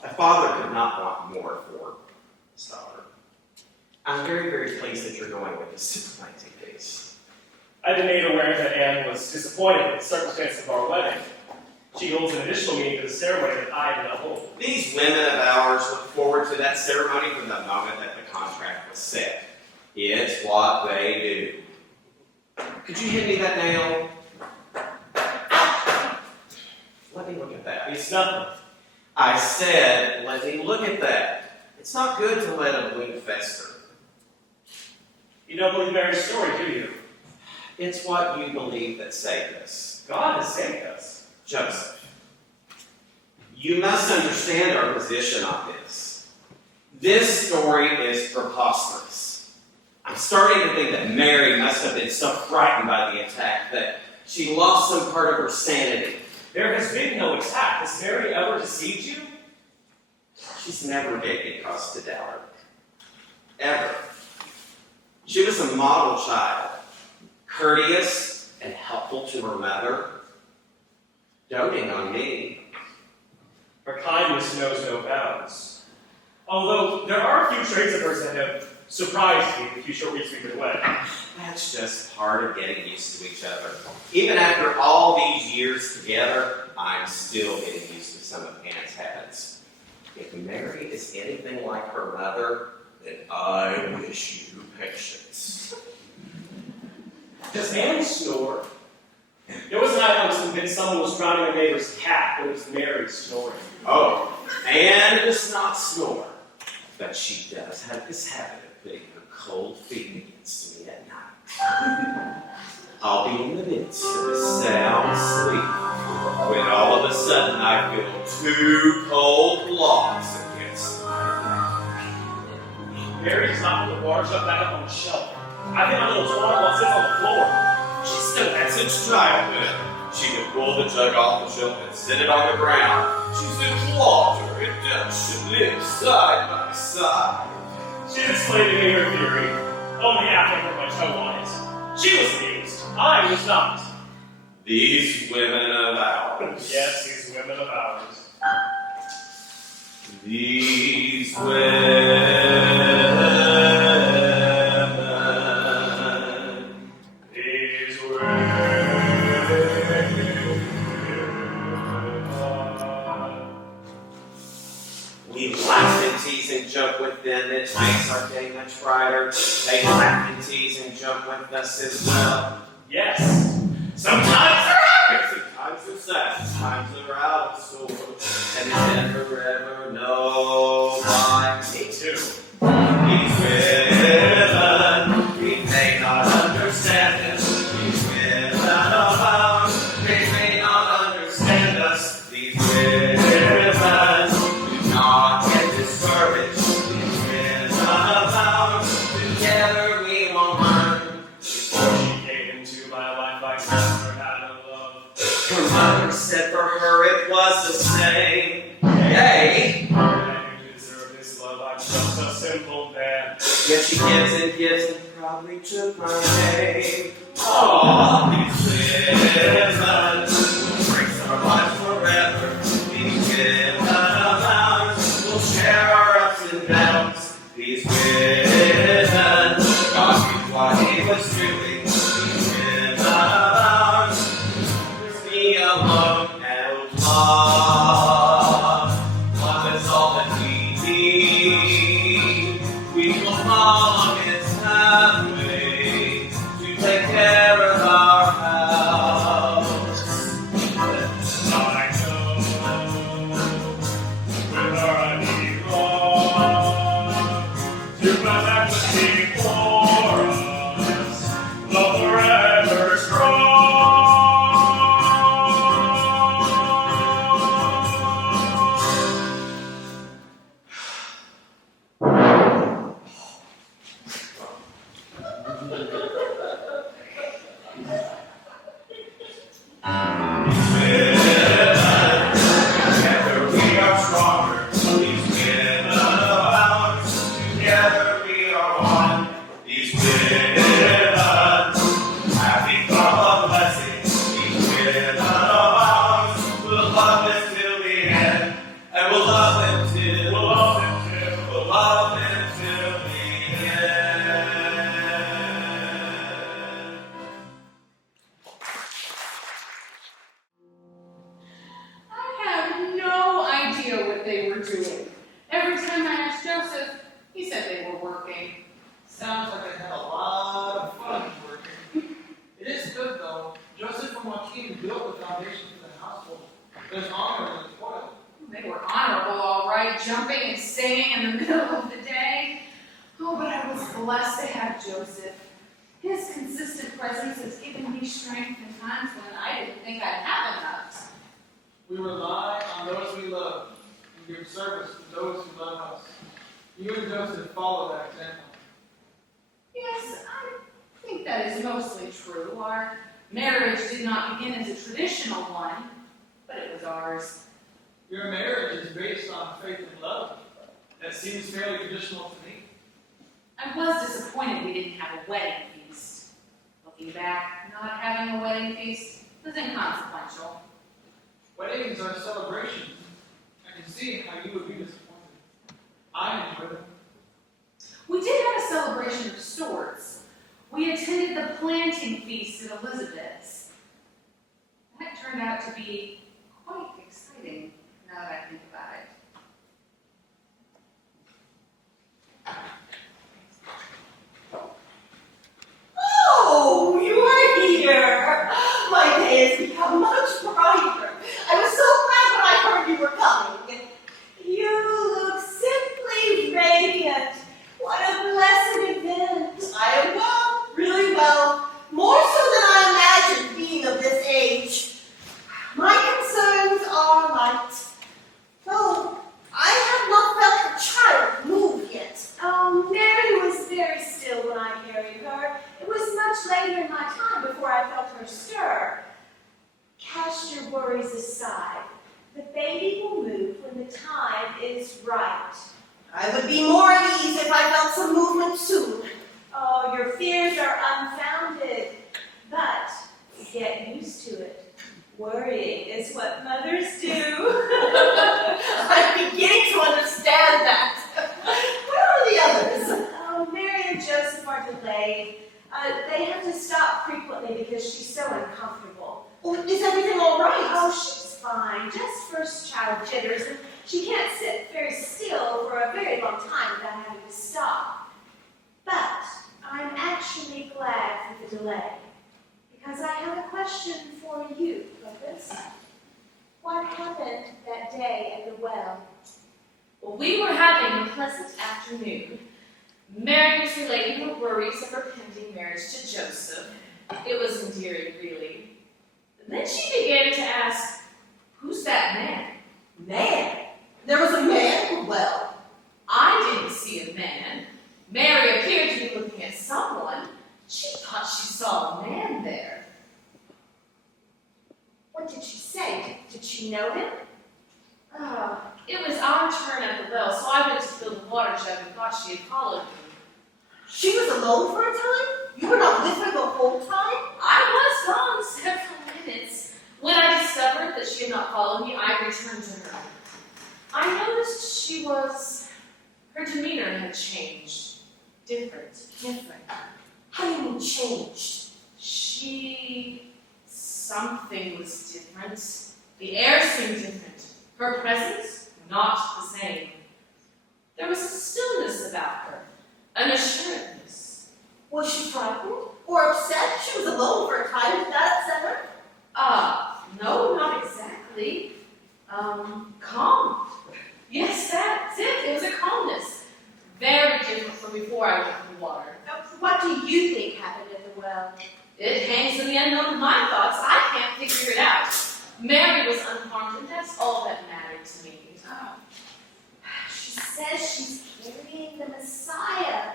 A father could not want more for his daughter. I'm very, very pleased that you're going with this diplomatic piece. I've been made aware that Anne was disappointed with the circumstances of our wedding. She holds an additional meaning to the ceremony that I did not hold. These women of ours look forward to that ceremony from the moment that the contract was set. It's what they do. Could you hand me that nail? Let me look at that. It's nothing. I said, let me look at that. It's not good to let a wound fester. You don't believe Mary's story, do you? It's what you believe that saved us. God has saved us. Joseph, you must understand our position on this. This story is preposterous. I'm starting to think that Mary must have been so frightened by the attack that she lost some part of her sanity. There has been no attack. Has Mary ever deceived you? She's never gave me cause to doubt her. Ever. She was a model child, courteous and helpful to her mother, doting on me. Her kindness knows no bounds. Although there are a few traits of hers that have surprised me the few short weeks we've been away. That's just part of getting used to each other. Even after all these years together, I'm still getting used to some of Anne's habits. If Mary is anything like her mother, then I wish you patience. Does Anne snore? There was a night I was convinced someone was drowning a neighbor's cat, but it was Mary snoring. Oh, Anne does not snore, but she does have this habit of putting her cold feet against me at night. I'll be in the midst of a sound sleep when all of a sudden I feel two cold claws against my neck. Mary's not put the water jug back up on the shelf. I think my little toilet while it sits on the floor. She still has such childhood. She could pull the jug off the shelf and set it on the ground. She's a clodder and Dutch should live side by side. She explained to me her theory, only after I put my toe on it. She was amused. I was not. These women of ours. Yes, these women of ours. These women. These women. We laugh and tease and joke with them. It makes our day much brighter. They laugh and tease and joke with us as well. Yes. Sometimes they're happy, sometimes they're sad, sometimes they're out of sorts, and they never ever know why. Me too. These women, we may not understand them. These women of ours, they may not understand us. These women do not get discouraged. These women of ours, together we will learn. Before she came into my life, I never had a love. Her mother said for her it was the same. Yay! I do deserve this love, I'm just a simple man. Yet she gives and gives and probably took my name. Aww, these women breaks our lives forever. These women of ours will share our ups and downs. These women, God knew what he was doing. These women of ours, me alone and love. Love is all that we need. We will follow his pathway to take care of our house. I know, with her I need love. You must have to be for us. Love forever strong. Together we are stronger. These women of ours, together we are one. These women, happy from a blessing. These women of ours will love them till the end, and we'll love them till We'll love them too. we'll love them till the end. I have no idea what they were doing. Every time I asked Joseph, he said they were working. Sounds like they had a lot of fun working. It is good though. Joseph and Joaquin built the foundation for the household. There's honor in the toil. They were honorable, all right, jumping and singing in the middle of the day. Oh, but I was blessed to have Joseph. His consistent presence has given me strength in times when I didn't think I'd have enough. We rely on those we love and give service to those who love us. You and Joseph follow that example. Yes, I think that is mostly true. Our marriage did not begin as a traditional one, but it was ours. Your marriage is based on faith and love. That seems fairly traditional to me. I was disappointed we didn't have a wedding feast. But Looking back, not having a wedding feast was inconsequential. Weddings are celebrations. I can see how you would be disappointed. I enjoy them. We did have a celebration of sorts. We attended the planting feast at Elizabeth's. That turned out to be quite exciting, now that I think about it. Oh, you are here. My day has become much brighter. I was so glad when I heard you were coming. You look simply radiant. What a blessed event. I am well, really well. More so than I imagined being of this age. My concerns are light. Oh, I have not felt the child move yet. Oh, Mary was very still when I carried her. It was much later in my time before I felt her stir. Cast your worries aside. The baby will move when the time is right. I would be more at ease if I felt some movement soon. Oh, your fears are unfounded, but get used to it. Worrying is what mothers do. I'm beginning to understand that. Where are the others? Oh, Mary and Joseph are delayed. They have to stop frequently because she's so uncomfortable. Oh, is everything all right? Oh, she's fine. Just first child jitters, and she can't sit very still for a very long time without having to stop. But I'm actually glad for the delay, because I have a question for you, Clovis. What happened that day at the well? Well, we were having a pleasant afternoon. Mary was relating her worries of her pending marriage to Joseph. It was endearing, really. And then she began to ask, "Who's that man?" Man? There was a man? Well, I didn't see a man. Mary appeared to be looking at someone. She thought she saw a man there. what did she say? Did she know him? Oh, it was our turn at the well, so I went to fill the water jug and thought she had followed me. She was alone for a time? You were not with her the whole time? I was gone several minutes. When I discovered that she had not followed me, I returned to her. I noticed her demeanor had changed. Different. How do you mean changed? Something was different. The air seemed different. Her presence, not the same. There was a stillness about her, an assuredness. Was she frightened? Or upset? She was alone for a time. Did that upset her? No, not exactly. Calm. Yes, that's it. It was a calmness. Very different from before I went in the water. What do you think happened at the well? It hangs in the unknown of my thoughts. I can't figure it out. Mary was unharmed, and that's all that mattered to me. She says she's carrying the Messiah.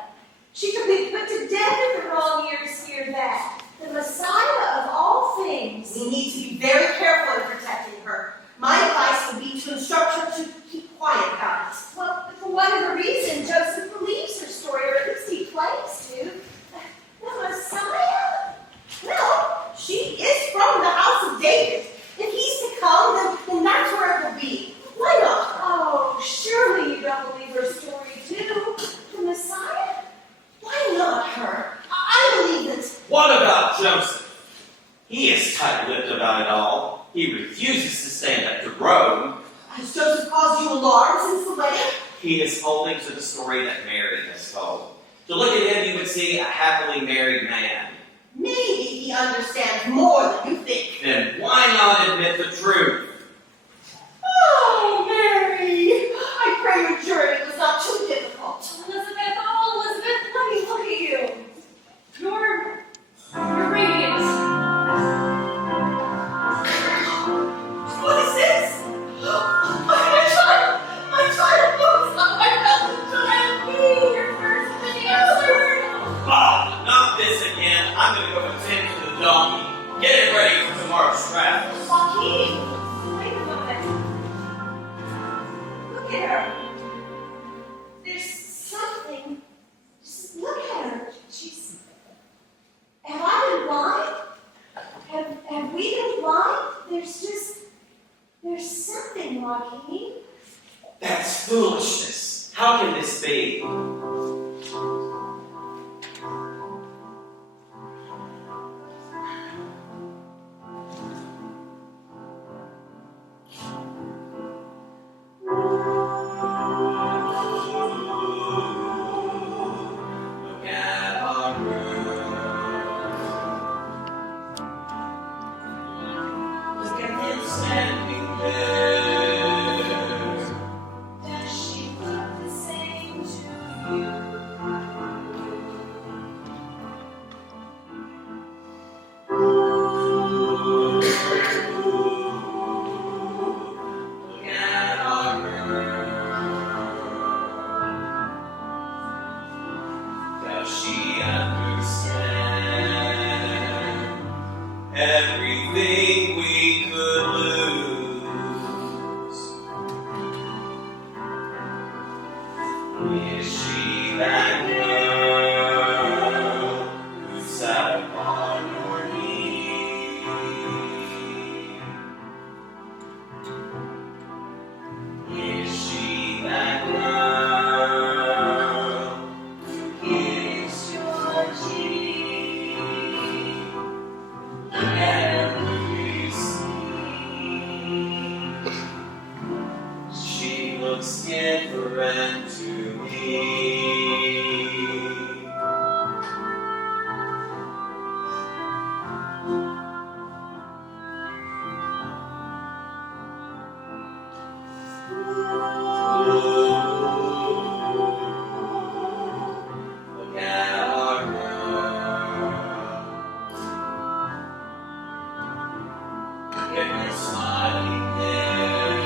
She could be put to death if the wrong ears hear that. The Messiah of all things. We need to be very careful in protecting her. My advice would be to instruct her to keep quiet about it. Well, for whatever reason, Joseph believes her story, or at least he claims to. The Messiah? Well, she is from the house of David. If he's to come, then that's where it will be. Why not? Oh, surely you don't believe her story too. The Messiah? Why not her? I believe it. What about Joseph? He is tight-lipped about it all. He refuses to stand up to Rome. Has Joseph caused you alarm since the wedding? He is holding to the story that Mary has told. To look at him, you would see a happily married man. Maybe he understands more than you think. Then why not admit the truth? Oh, Mary! I pray your journey was not too difficult. Elizabeth, let me look at you. You're radiant. What is this? My child moves. I felt the child move. Your first answer. Oh, not this again. I'm going to go attend to the donkey. Get it ready for tomorrow's travel. Joaquin, wait a moment. Look at her. There's something foolishness. How can this be? Look at our girl. Look at him standing there. Does she look the same to you? Look at our girl. Does she understand everything we could lose? Is she that girl who sat upon your knee? Is she that girl who kissed your cheek? Look at her, you see. She looks different to me. Look at our girl. Look at her smiling there.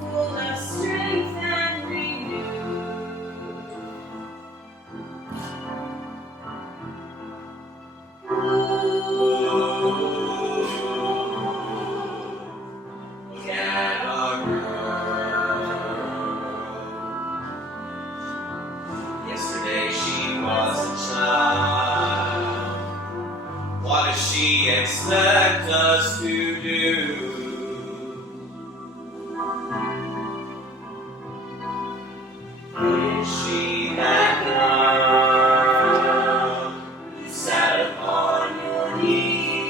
Full of strength and renewed. Look at our girl. Yesterday she was a child. What does she expect us to do? Is she that girl who sat upon your knee?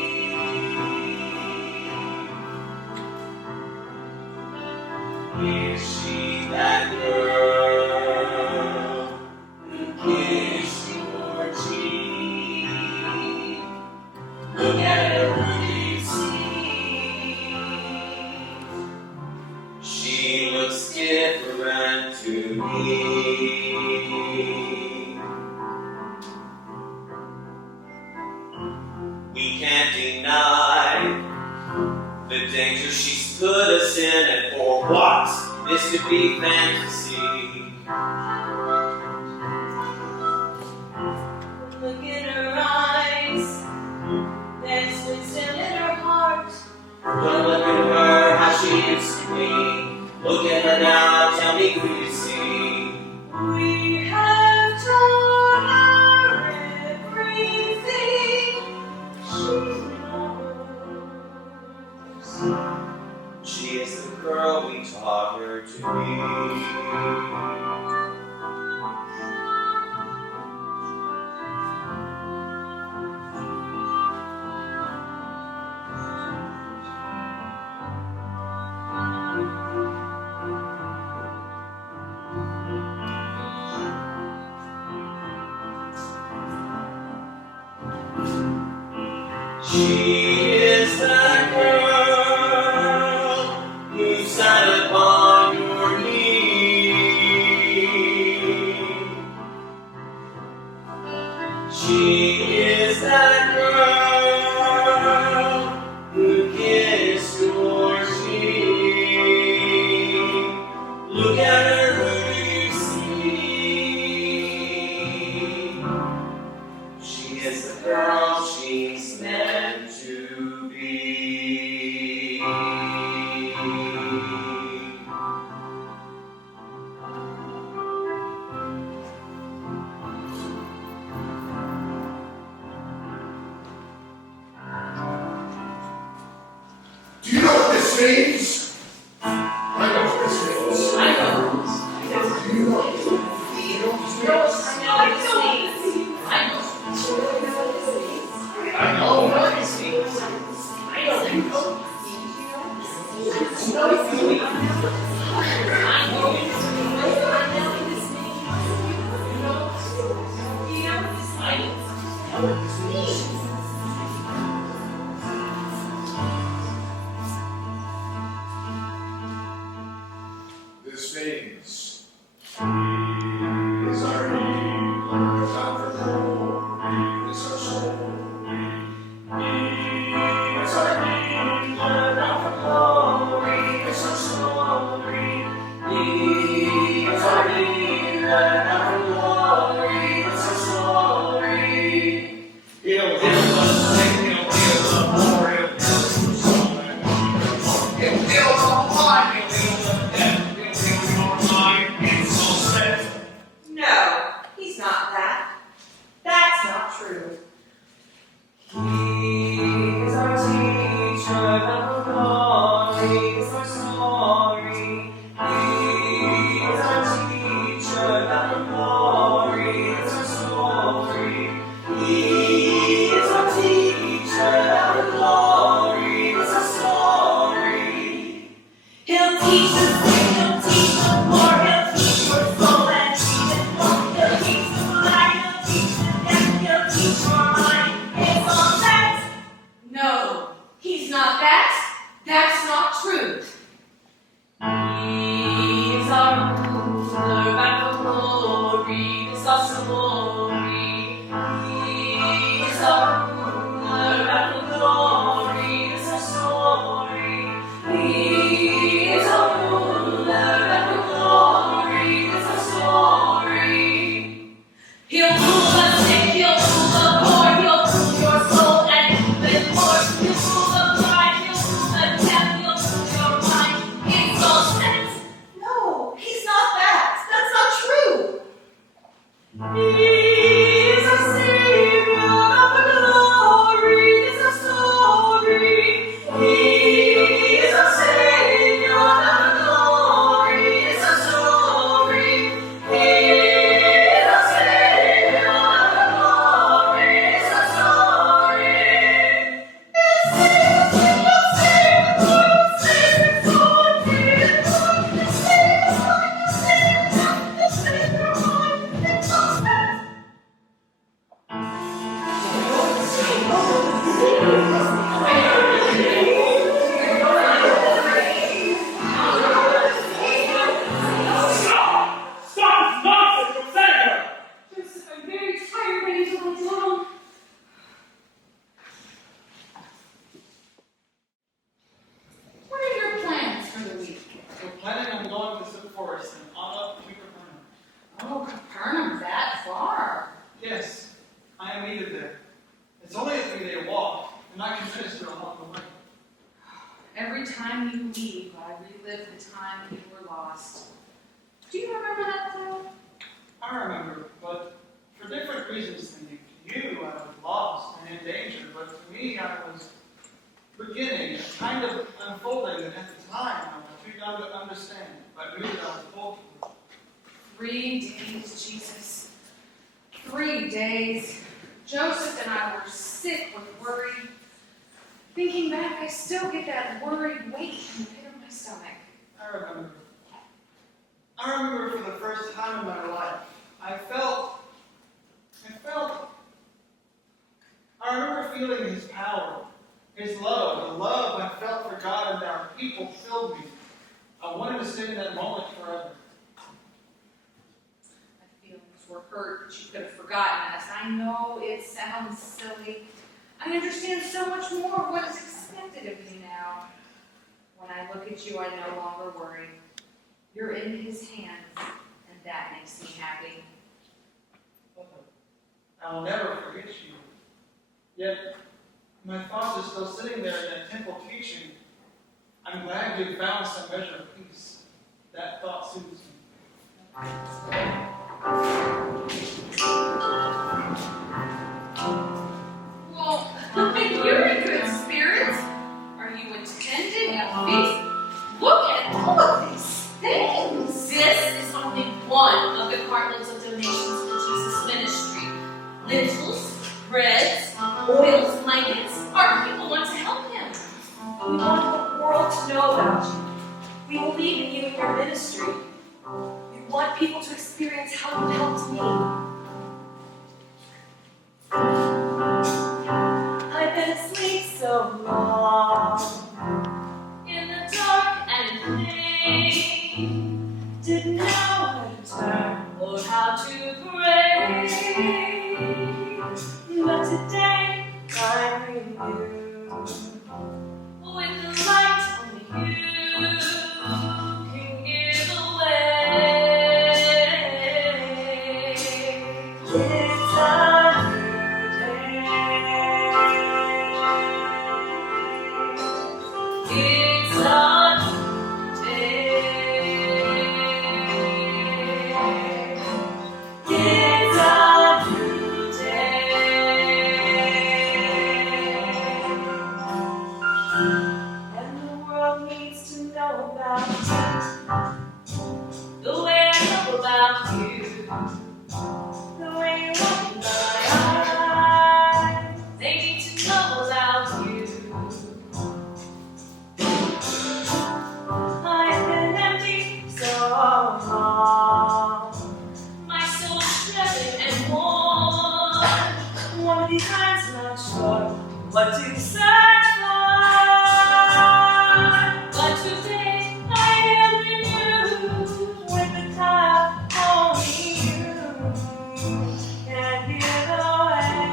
Is she that girl who kissed your cheek? Look at her, you see. She looks different to me. We can't deny the danger she's put us in, and for what? This could be fantasy. Look in her eyes. There's wisdom in her heart. Don't look at her how she used to be. Look at her now, tell me who you see. We have taught her everything she knows. She is the girl we taught her to be. She is that girl who sat upon your knee. She is that girl who kissed your cheek. Look at her, who do you see? She is the girl she's meant to his veins. He is our healer, not for glory, is our soul. He is our healer, not for glory, is our story. He is our healer, not for glory, is our story. He'll heal us sick, he'll heal the poor, he'll heal the soul. He'll heal the blind, he'll heal the deaf, he'll heal your mind, it's all set. No, he's not that. That's not true. He is our teacher, not for glory, is our story. He is our teacher, not for glory, is our story. He is our teacher, not for glory, is our story. He'll teach the sick, he'll teach the poor, he'll teach your soul and teach it more. He'll teach the blind, he'll teach the deaf, he'll teach your mind. It's all that. No, he's not that. That's not true. He is our ruler, not for glory, is our story. He is our ruler, not for glory, is our story. He is our ruler, not for glory, is our story. He'll rule the sick, he'll rule the poor, he'll rule your soul and even more. He'll rule the blind, he'll rule the deaf, he'll rule your mind. It's all set. No, he's not that. That's not true. He is our Savior, not for glory, is our story. He is our Savior, not for glory, is our story. He is our Savior, not for glory, is our story. He'll save us, he'll save us, he'll save us, he'll save us, he'll save us, he'll save us, he'll save your mind. It's all set. Stop! Stop this nonsense from Senator! Joseph, I'm very tired. I need to lie down. What are your plans for the week? We're planning on going to some forest and on up to Capernaum. Oh, Capernaum, that far. Yes, I am needed there. It's only a 3-day walk, and I can minister along the way. Every time you leave, I relive the time you were lost. Do you remember that, though? I remember, but for different reasons than you. To you, I was lost and in danger, but to me, I was beginning, a kind of unfolding that at the time I was too young to understand, but knew that I was told to. 3 days, Jesus. 3 days. Joseph and I were sick with worry. Thinking back, I still get that worried weight in the pit of my stomach. I remember for the first time in my life, I remember feeling His power, His love, the love I felt for God and our people filled me. I wanted to stay in that moment forever. My feelings were hurt, but you could have forgotten us. I know it sounds silly. I understand so much more of what is expected of me now. When I look at you, I no longer worry. You're in His hands, and that makes me happy. I'll never forget you. Yet, my thoughts are still sitting there in that temple teaching. I'm glad you found some measure of peace. That thought soothes me. Well, you're in good spirits. Are you attending a feast? Look at all of these things. This is only one of the cartloads of donations for Jesus' ministry. Lentils, breads, oils, blankets. Our people want to help Him. We want the world to know about you. We believe in you and your ministry. We want people to experience how you helped me. I've been asleep so long. In the dark and pain, didn't know how to turn or how to pray. but today I knew. With the light only you can give away. It's a new day. It's a new day. It's a new day. And the world needs to know about The way I know about you, the way you look in my eyes. they need to know about you. I've been empty so long. My soul's shredded and worn. One of these times, not sure what to search for. But today I am renewed. With the time, only you can give away.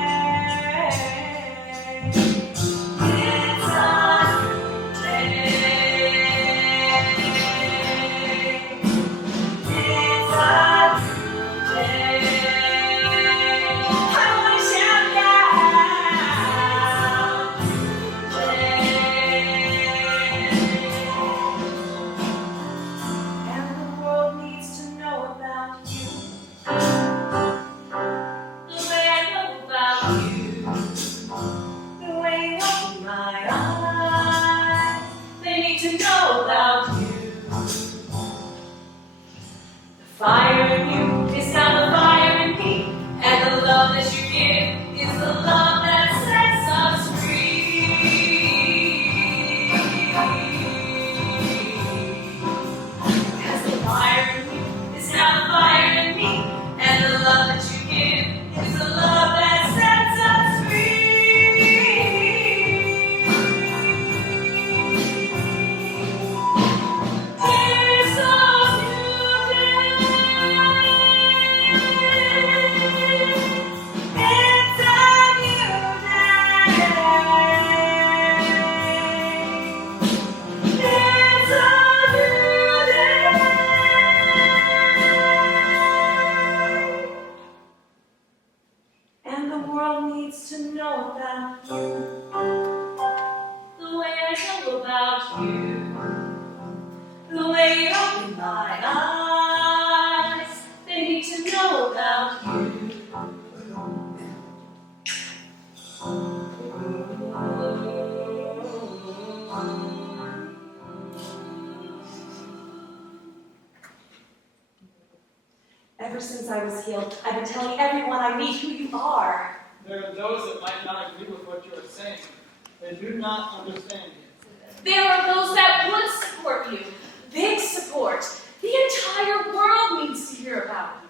It's a new day. It's a new day. I wanna shout and the world needs to know about you. The way I know about you, The way you open my eyes. they need to know about you. The fire in you is now the fire in me, and the love that you give is the love that sets us free. Because the fire in you is now the fire in me, and the love that you give is the love that sets us free. It's a new day. It's a new day. It's a new day. And the world needs to know about you. The way I know about you, The way you open my eyes, they need to know about you. Ever since I was healed, I've been telling everyone I meet who you are. There are those that might not agree with what you are saying. They do not understand you. There are those that would support you. Big support. The entire world needs to hear about you.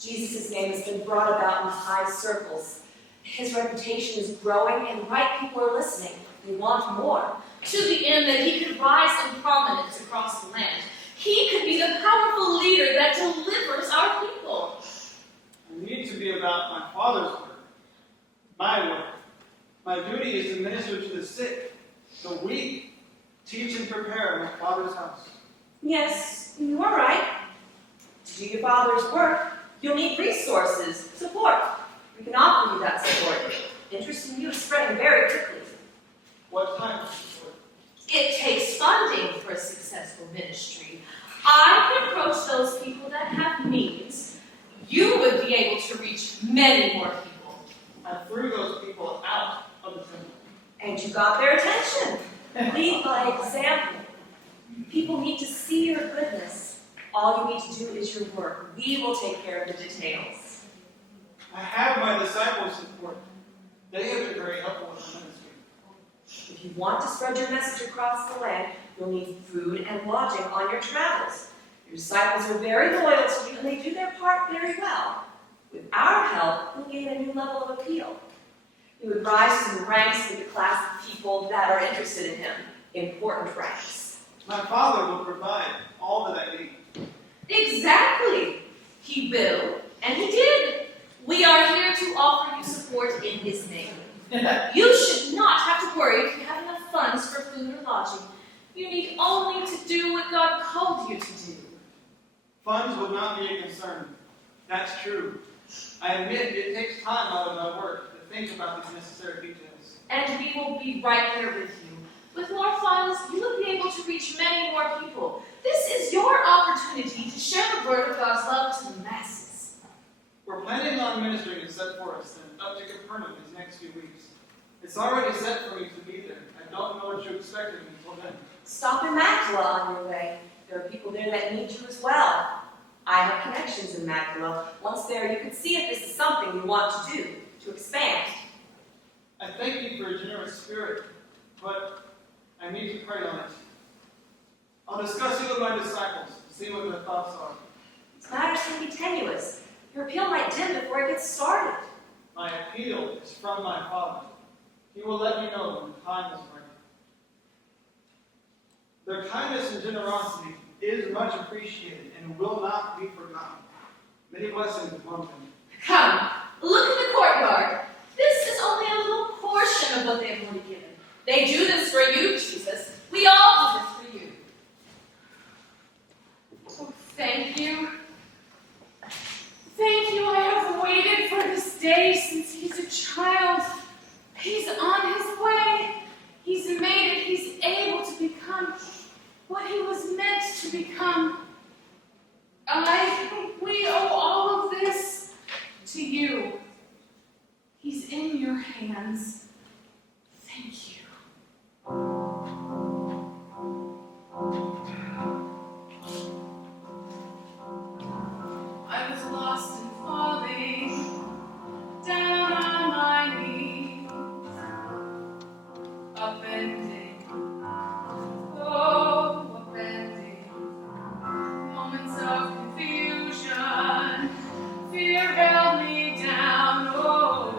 Jesus' name has been brought about in high circles. His reputation is growing, and right people are listening. They want more. To the end that he could rise in prominence across the land. He could be the powerful leader that delivers our people. I need to be about my Father's work, my work. My duty is to minister to the sick, the weak, teach and prepare my Father's house. Yes, you are right. To do your Father's work, you'll need resources, support. We can offer you that support. Interest in you is spreading very quickly. What kind of support? It takes funding for a successful ministry. I can approach those people that have needs. You would be able to reach many more people. I threw those people out of the temple. And you got their attention. Lead by example. People need to see your goodness. All you need to do is your work. We will take care of the details. I have my disciples' support. They have been very helpful with the ministry. If you want to spread your message across the land, you'll need food and lodging on your travels. Your disciples are very loyal to you, and they do their part very well. With our help, you'll gain a new level of appeal. You would rise to the ranks of the class of people that are interested in him, important ranks. My Father will provide all that I need. The You should not have to worry if you have enough funds for food or lodging. You need only to do what God called you to do. Funds would not be a concern. That's true. I admit it takes time out of my work to think about these necessary details. And we will be right there with you. With more funds, you will be able to reach many more people. This is your opportunity to share the word of God's love to the masses. We're planning on ministering in Set Forest and up to Capernaum these next few weeks. It's already set for me to be there. I don't know what you expect of me until then. Stop in Magdala on your way. There are people there that need you as well. I have connections in Magdala. Once there, you can see if this is something you want to do, to expand. I thank you for your generous spirit, but I need to pray on it. I'll discuss it with my disciples, see what their thoughts are. These matters can be tenuous. Your appeal might dim before it gets started. My appeal is from my Father. He will let me know when the time is right. Their kindness and generosity is much appreciated and will not be forgotten. Many blessings upon them. Come, look at the courtyard. This is only a little portion of what they have already given. They do this for you, Jesus. We all do this for you. Oh, thank you. Thank you. I have waited for this day since he's a child. He's on his way. He's made it. He's able to become what he was meant to become. We owe all of this to you. He's in your hands. Thank you. I was lost and falling down on my knees, upending, oh, upending, moments of confusion, fear held me down, oh,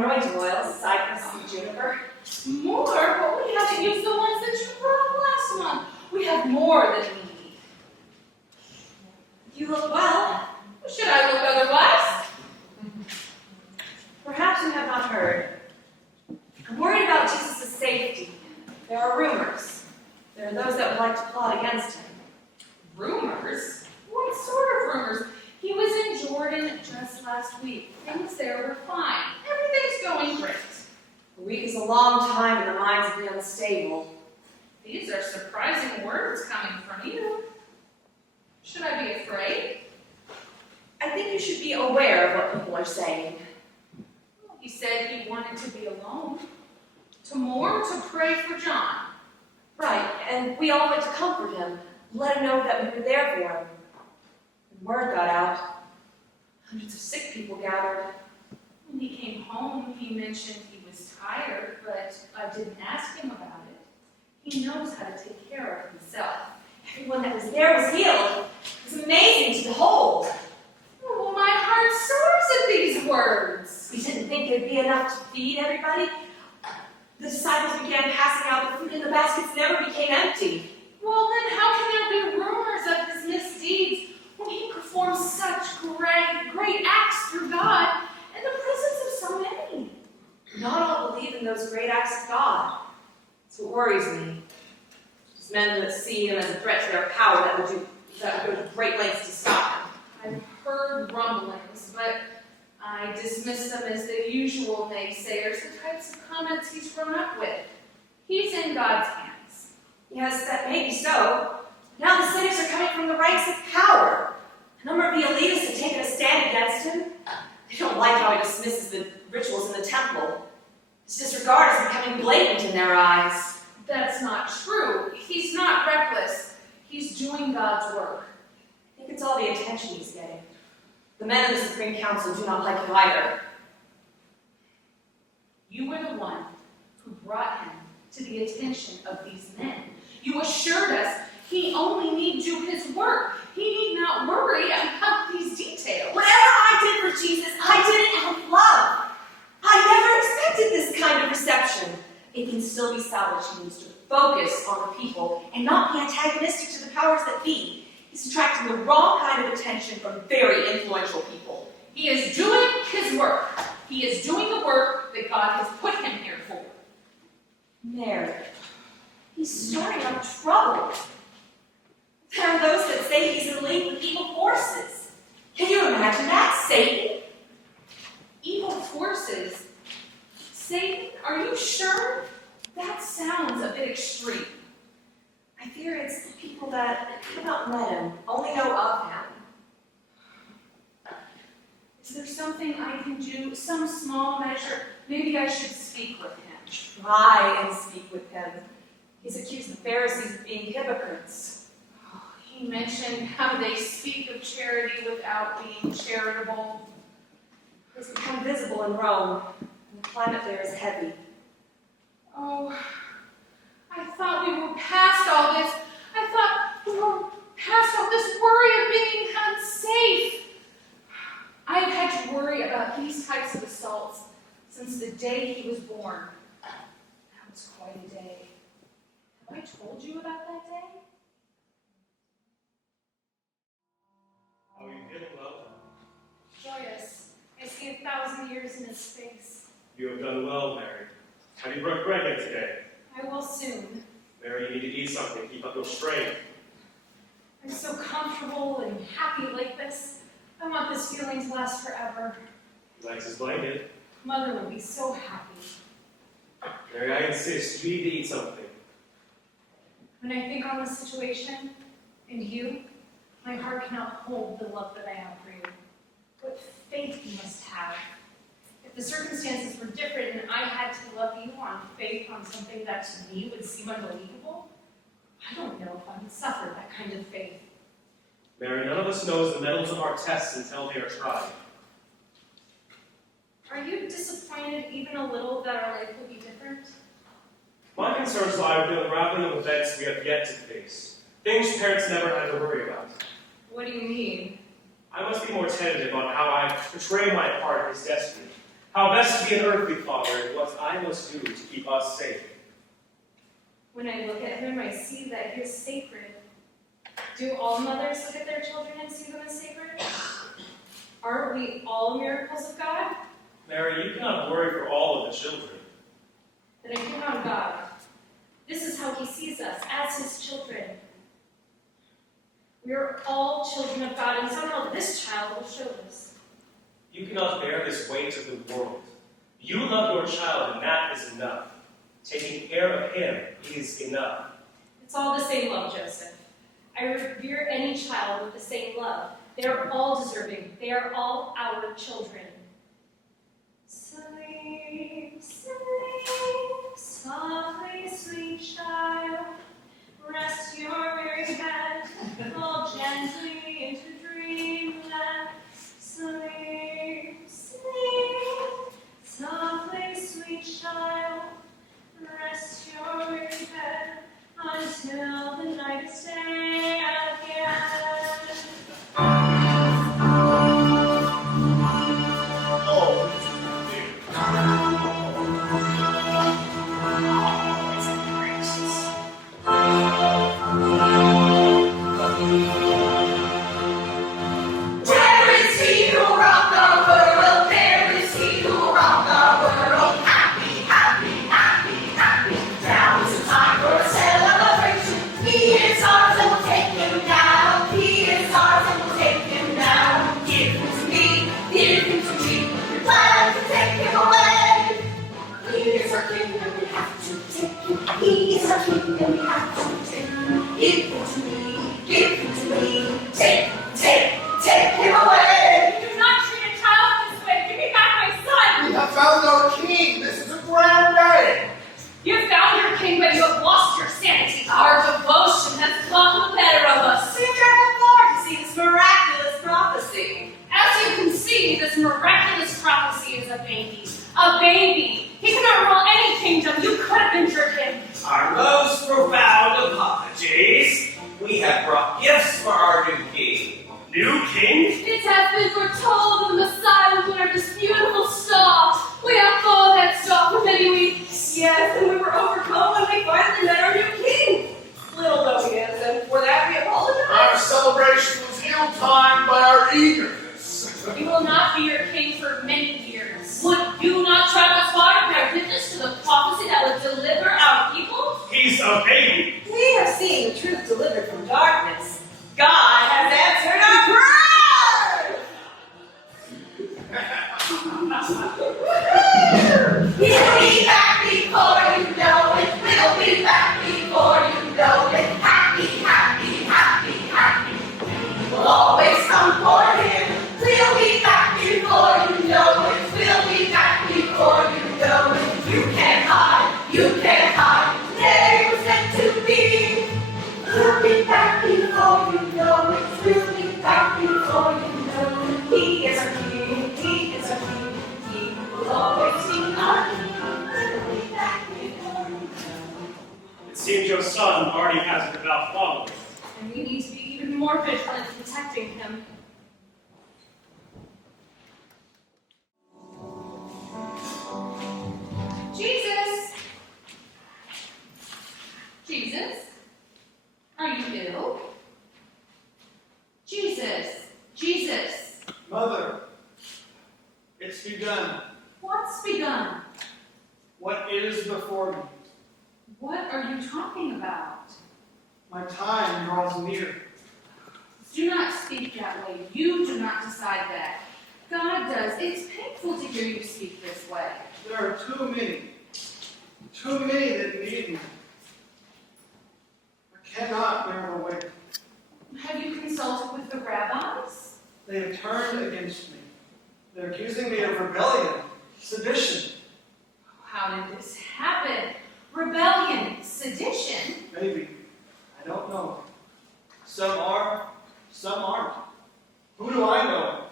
more anointing oils, cypress and juniper. More? But we haven't used the ones that you brought last month. We have more than we need. You look well. Should I look otherwise? Perhaps you have not heard. I'm worried about Jesus' safety. There are rumors. There are those that would like to plot against him. Rumors? What sort of rumors? He was in Jordan just last week. Things there were fine. Everything's going great. A week is a long time in the minds of the unstable. These are surprising words coming from you. Should I be afraid? I think you should be aware of what people are saying. Well, he said he wanted to be alone. To mourn, to pray for John. Right, and we all went to comfort him, let him know that we were there for him. When word got out, hundreds of sick people gathered. When he came home, he mentioned he was tired, but I didn't ask him about it. He knows how to take care of himself. Everyone that was there was healed. It was amazing to behold. Oh, my heart soars at these words. We didn't think there'd be enough to feed everybody. The disciples began passing out the food, and the baskets never became empty. Well, then how can there be rumors of his misdeeds when he performed such great acts through God in the presence of so many? Not all believe in those great acts of God. That's what worries me. It's men that see him as a threat to their power that would go to great lengths to stop him. I've heard rumblings, but I dismiss them as the usual naysayers, the types of comments he's grown up with. He's in God's hands. Yes, that may be so. Now the sinners are coming from the ranks of power. A number of the elitists have taken a stand against him. They don't like how he dismisses the rituals in the temple. His disregard is becoming blatant in their eyes. That's not true. He's not reckless. He's doing God's work. I think it's all the attention he's getting. The men in the Supreme Council do not like it either. You were the one who brought him to the attention of these men. You assured us he only need do his work. He need not worry about these details. Whatever I did for Jesus, I did it out of love. I never expected this kind of reception. It can still be salvaged. He needs to focus on the people and not be antagonistic to the powers that be. He's attracting the wrong kind of attention from very influential people. He is doing his work. He is doing the work that God has put him here for. Mary, he's starting up trouble. There are those that say he's in league with evil forces. Can you imagine that? Satan? Evil forces? Satan? Are you sure? That sounds a bit extreme. I fear it's the people that have not met him, only know of him. Is there something I can do? Some small measure? Maybe I should speak with him. Try and speak with him. He's accused the Pharisees of being hypocrites. He mentioned how they speak of charity without being charitable. It's become visible in Rome, and the climate there is heavy. Oh, I thought we were past all this. I thought we were past all this worry of being unsafe. I have had to worry about these types of assaults since the day he was born. That was quite a day. Have I told you about that day? Are you feeling well? Joyous. I see 1,000 years in his face. You have done well, Mary. Have you broke bread yet today? I will soon. Mary, you need to eat something. Keep up your strength. I'm so comfortable and happy like this. I want this feeling to last forever. He likes his blanket. Mother would be so happy. Mary, I insist. You need to eat something. When I think on the situation and you, my heart cannot hold the love that I have for you. What faith you must have. If the circumstances were different and I had to love you on faith on something that to me would seem unbelievable, I don't know if I would suffer that kind of faith. Mary, none of us knows the metals of our tests until they are tried. Are you disappointed even a little that our life will be different? My concerns lie within the grappling of events we have yet to face. Things parents never had to worry about. What do you mean? I must be more tentative on how I portray my part in his destiny, How best to be an earthly father and what I must do to keep us safe. When I look at him, I see that he is sacred. Do all mothers look at their children and see them as sacred? Aren't we all miracles of God? Mary, you cannot worry for all of the children. Then I count on God. This is how he sees us, as his children. We are all children of God, and somehow this child will show us. You cannot bear this weight of the world. You love your child, and that is enough. Taking care of him is enough. It's all the same love, Joseph. I revere any child with the same love. They are all deserving. They are all our children. Sleep, sleep, softly, sweet child. Rest your weary head, fall gently into dreamland. Sleep, sleep, softly, sweet child. Rest your weary head until the night is day again. Oh, dear. Where is he who rocked our world? There is he who rocked our world. Happy, happy, happy, happy. Now is the time for a celebration. He is ours and we'll take him now. He is ours and we'll take him now. Give him to me, give him to me. We plan to take him away. He is our king and we have to take him. He is our king and we have to take him. Give him to me, give him to me. Take him away. Do not treat a child this way. Give me back my son. We have found our king. This is a grand day. You have found your king, but you have lost your sanity. Our devotion has gotten the better of us. We traveled far to see this miraculous prophecy. As you can see, this miraculous prophecy is a baby. A baby. He cannot rule any kingdom. You could have injured him. Our most profound apologies. We have brought gifts for our new king. New king? It has been foretold that the Messiah would wear this beautiful star. We have followed that star for many weeks. Yes, and we were overcome when we finally met our new king. Little though he is, and for that we apologize. Our celebration was ill-timed by our eagerness. You will not be your king for many years. Would you not travel as far to bear witness to the prophecy that would deliver our people? He's a baby. We have seen the truth delivered from darkness. God has answered our prayers! He'll be back before you know it. We'll be back before you know it. Happy, happy, happy, happy. We'll always come for him. We'll be back before you know it. We'll be back before you know it. You can't hide. You can't hide. Today was meant to be. We'll be back before you know it. We'll be back before you know it. He is our king. He is our king. He will always be our king. We'll be back before you know it. It seems your son already has it about following. And we need to be even more vigilant in protecting him. Jesus! Jesus? Are you ill? Jesus! Jesus! Mother, it's begun. What's begun? What is before me? What are you talking about? My time draws near. Do not speak that way. You do not decide that. God does. It's painful to hear you speak this way. There are too many that need me. I cannot bear the weight. Have you consulted with the rabbis? They have turned against me. They're accusing me of rebellion, sedition. How did this happen? Rebellion, sedition? Maybe. I don't know. Some are, some aren't. Who do I know?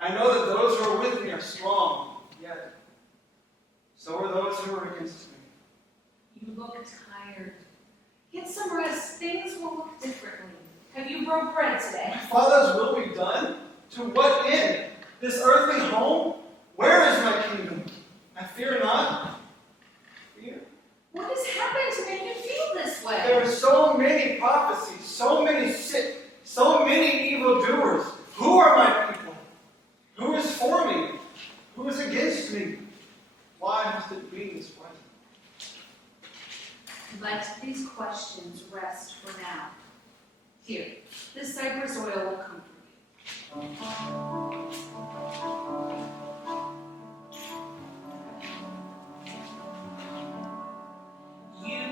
I know that those who are with me are strong, yet so are those who are against me. You look tired. Get some rest. Things will look differently. Have you broke bread today? My Father's will be done? To what end? This earthly home? Where is my kingdom? fear not. Fear? What has happened to make you feel this way? There are so many prophecies, so many sick, so many evildoers. Who are my people? Who is for me? Who is against me? Why must it be this way? Let these questions rest for now. Here, this cypress oil will comfort you. You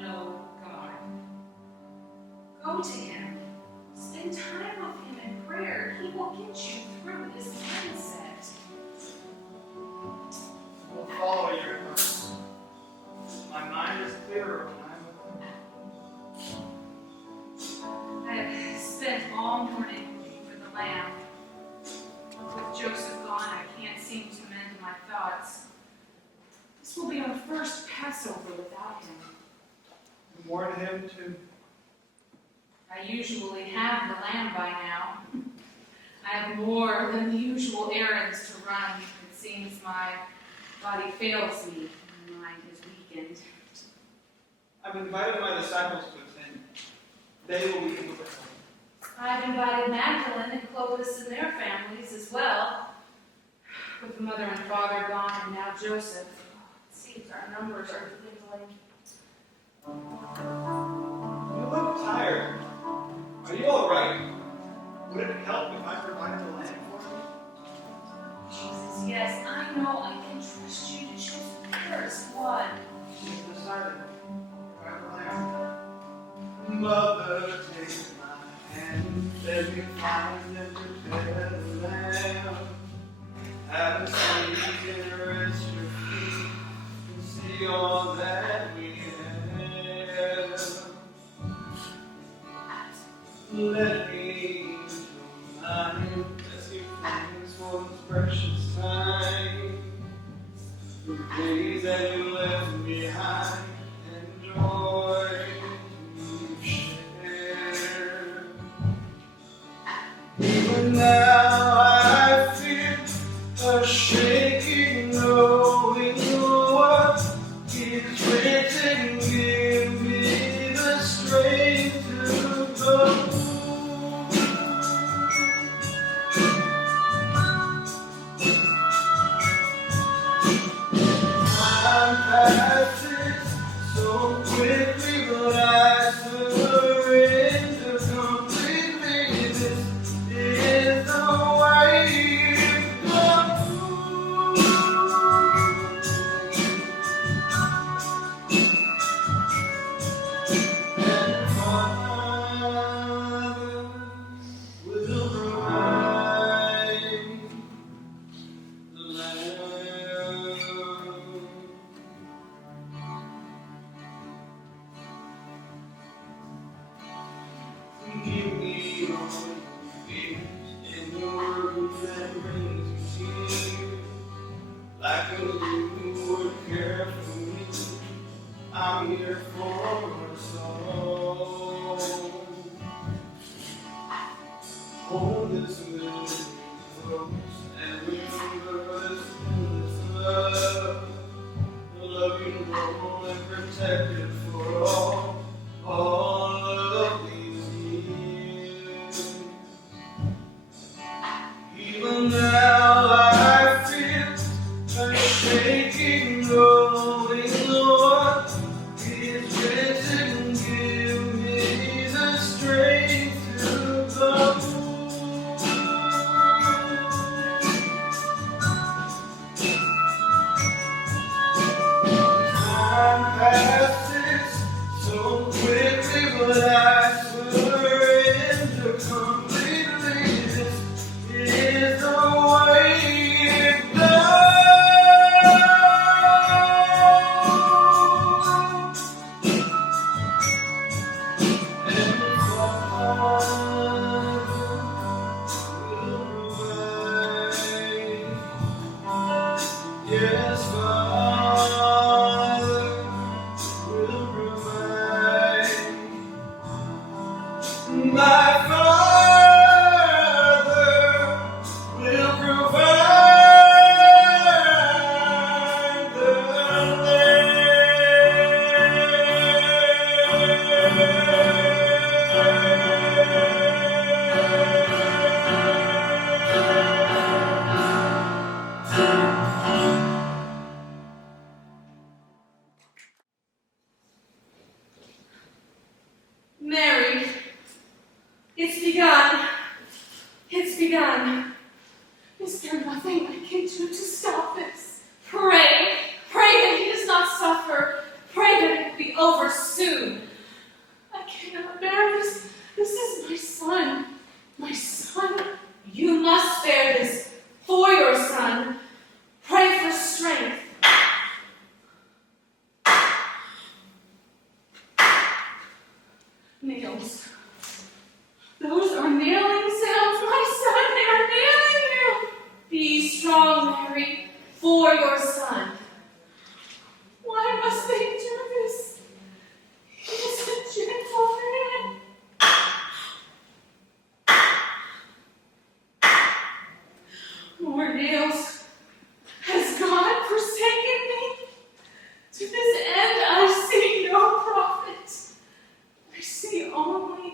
know God. Go to Him. Spend time with Him in prayer. He will get you through this mindset. I will follow your advice. My mind is clearer when I'm with you. I have spent all morning looking for the lamb. With Joseph gone, I can't seem to mend my thoughts. This will be our first Passover without him. You mourn him too. I usually have the lamb by now. I have more than the usual errands to run. It seems my body fails me and my mind is weakened. I've invited my disciples to attend. They will be able to help. I've invited Magdalene and Clovis and their families as well. With the mother and father gone and now Joseph. It seems our numbers are dwindling. You look tired. Are you all right? Would it help if I provided the lamb for you? Jesus, yes, I know I can trust you to choose the first one. She's decided. Provide the lamb. Mother, take my hand. Let me find and prepare the lamb. Have a seat and rest your feet and see all that we have. Let me into mine as you thanks for this precious time. The days that you left behind and joy you share. Even now I feel a shaking, knowing what is written. Give me the strength to go. Time passes so quickly, but I surrender completely. This is the way it goes. And Father will provide the lamb. Give me all your fears and your words that brings me tears. Like a you would care for me, I'm here for us all. Hold this memory close and remember this endless love. The love you know and protected for all of these years. Even now I feel a shaking, knowing what is written. Give me the strength to go. Time passes so quickly, but I surrender completely. This is the way it goes. And Father will provide. Yes, Father will provide. My Father will provide. do to stop this? Pray that he does not suffer. Pray that it will be over soon. I cannot bear this. This is my son. My son. You must bear this for your son. Pray for strength. Nails. Those are nailing sounds, my son. They are nailing you. Be strong, Mary, for your son. Why must they do this? He is a gentle man. More nails. Has God forsaken me? To this end I see no profit. I see only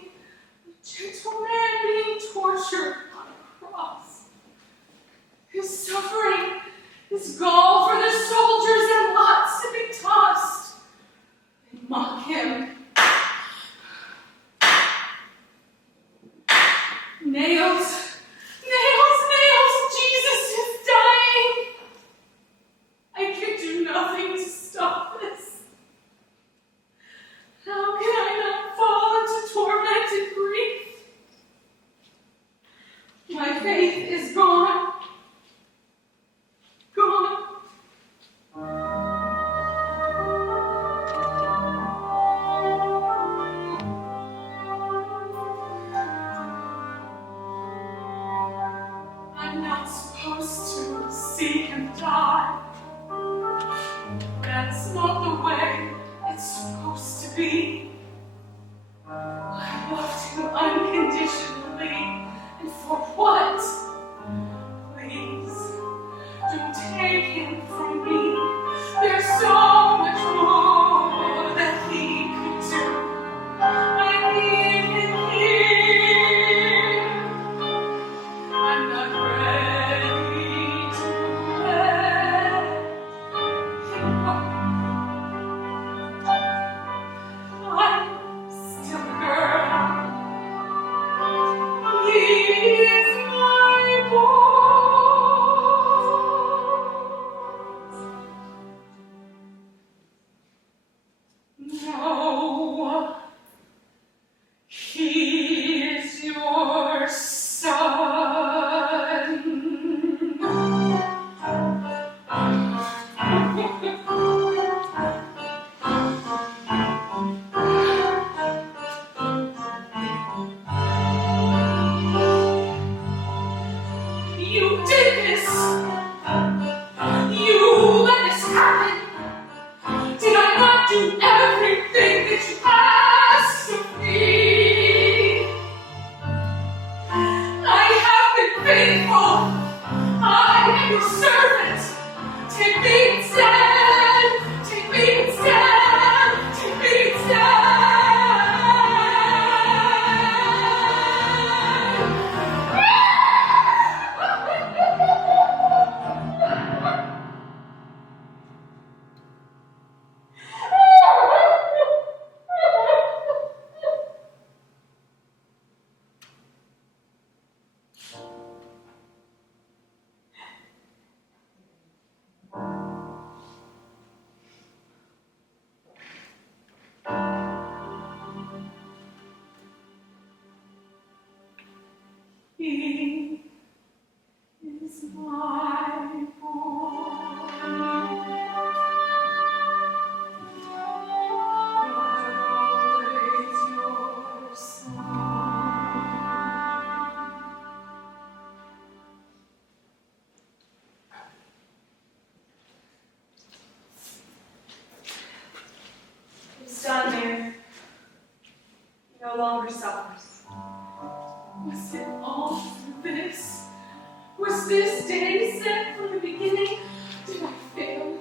a gentle man being tortured on a cross. His suffering is gall for the soldiers and lots to be tossed. They mock him. Nails. Nails, nails, Jesus is dying. I can do nothing to stop this. How can I not fall into tormented grief? My faith is gone. Gone. I'm not supposed to see him die. That's not the way it's supposed to be. I loved him unconditionally, and for what? Please, don't take him from me. There's so much more that he could do. I need him here. I'm not ready to let him go. I'm still a girl. He is my boy. No, he is your son. You did this. You let this happen. Did I not do everything that you asked of me? I have been faithful. I am your servant. Take me instead. Take me instead. Take me instead. He is my boy. Always your son. It's done, Mary. He no longer suffers. Was it all for this? Was this day set from the beginning? Did I fail him?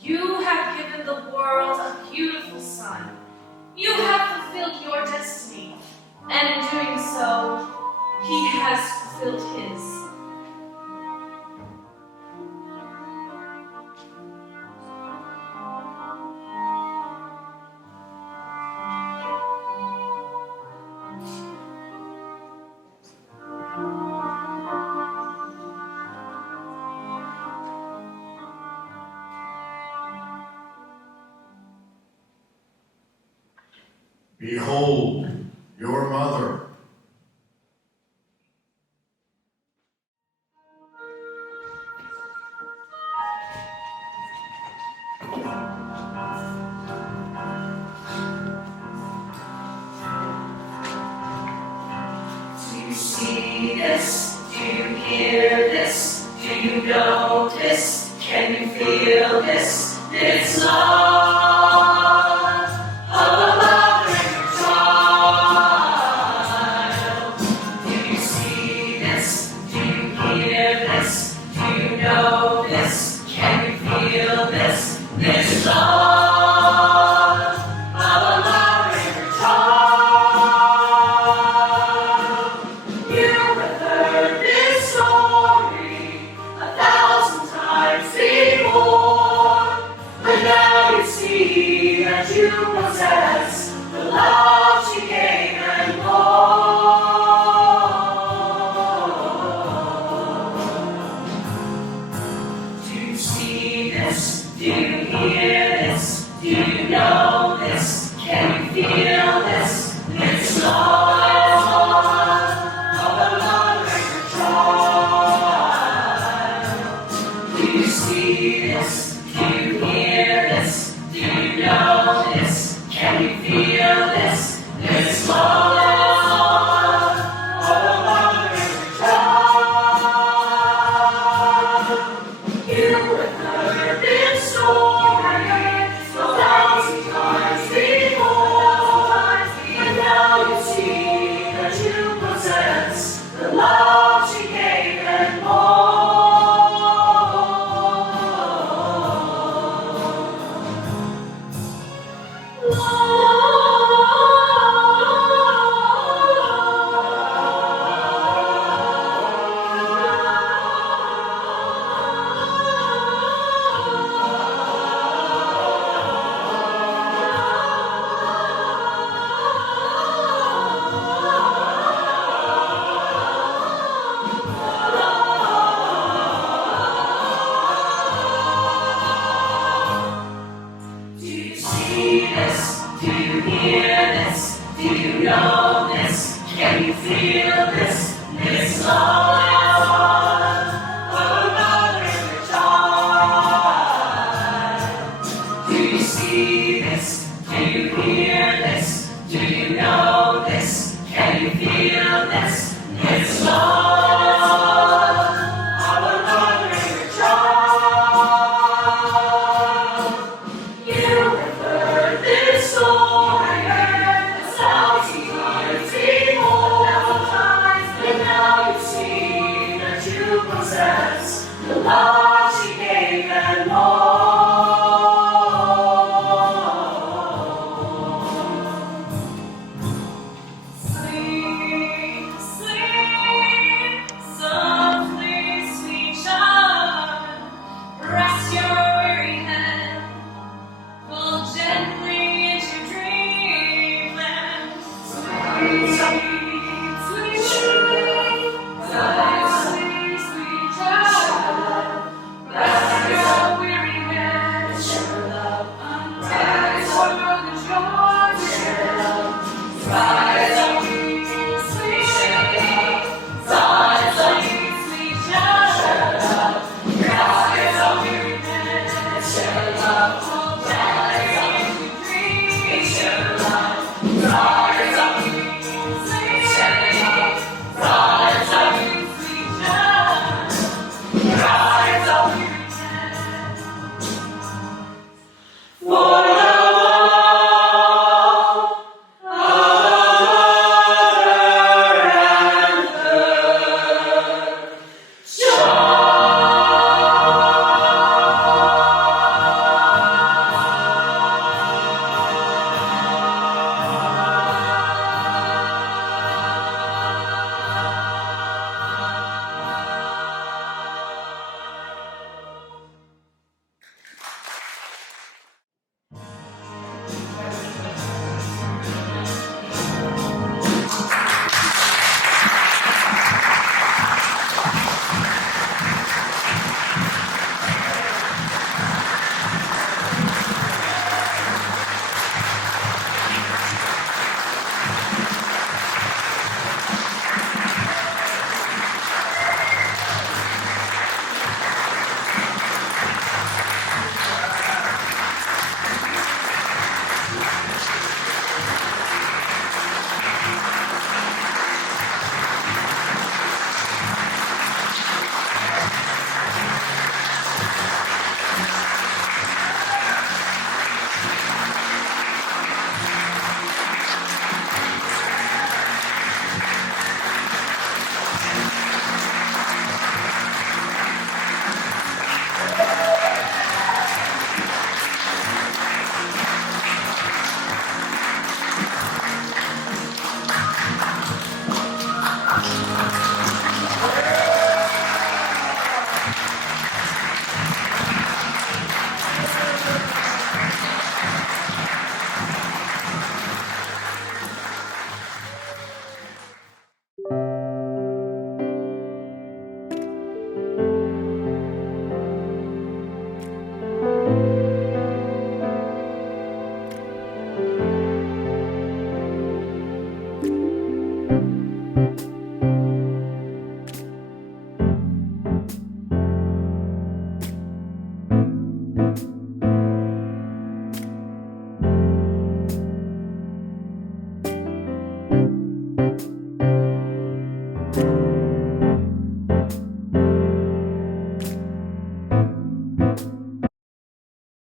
You have given the world a beautiful son. You have fulfilled your destiny, and in doing so, he has fulfilled his. Behold, your mother. Do you see this? Do you hear this? Do you know this? Can you feel this? It's love of a mother and her child. Do you see this? Do you hear this? Do you know this? Can you feel this? This love of a mother and her child. You have heard this story 1,000 times before, but now you see that you possess the love she gave and more. Do you see this? Do you hear this? Do you know this? Can you feel this? It's love of a mother and her child. Do you see this? Do you hear this? Do you know this? Can you feel this? It's love of a mother and her child. You have heard this story 1,000 times before, and now you see that you possess the love she gave and Do you see this? Do you hear this? Do you know this? Can you feel this? This love of a mother and her child. Do you see this? Do you hear this? Do you know this? Can you feel this? This love of a mother and her child. You have heard this story 1,000 times before, and now you see that you possess the love she gave and more. Sleep, sleep, softly, sweet child. Rest your weary head. Fall gently into dreamland. Sleep,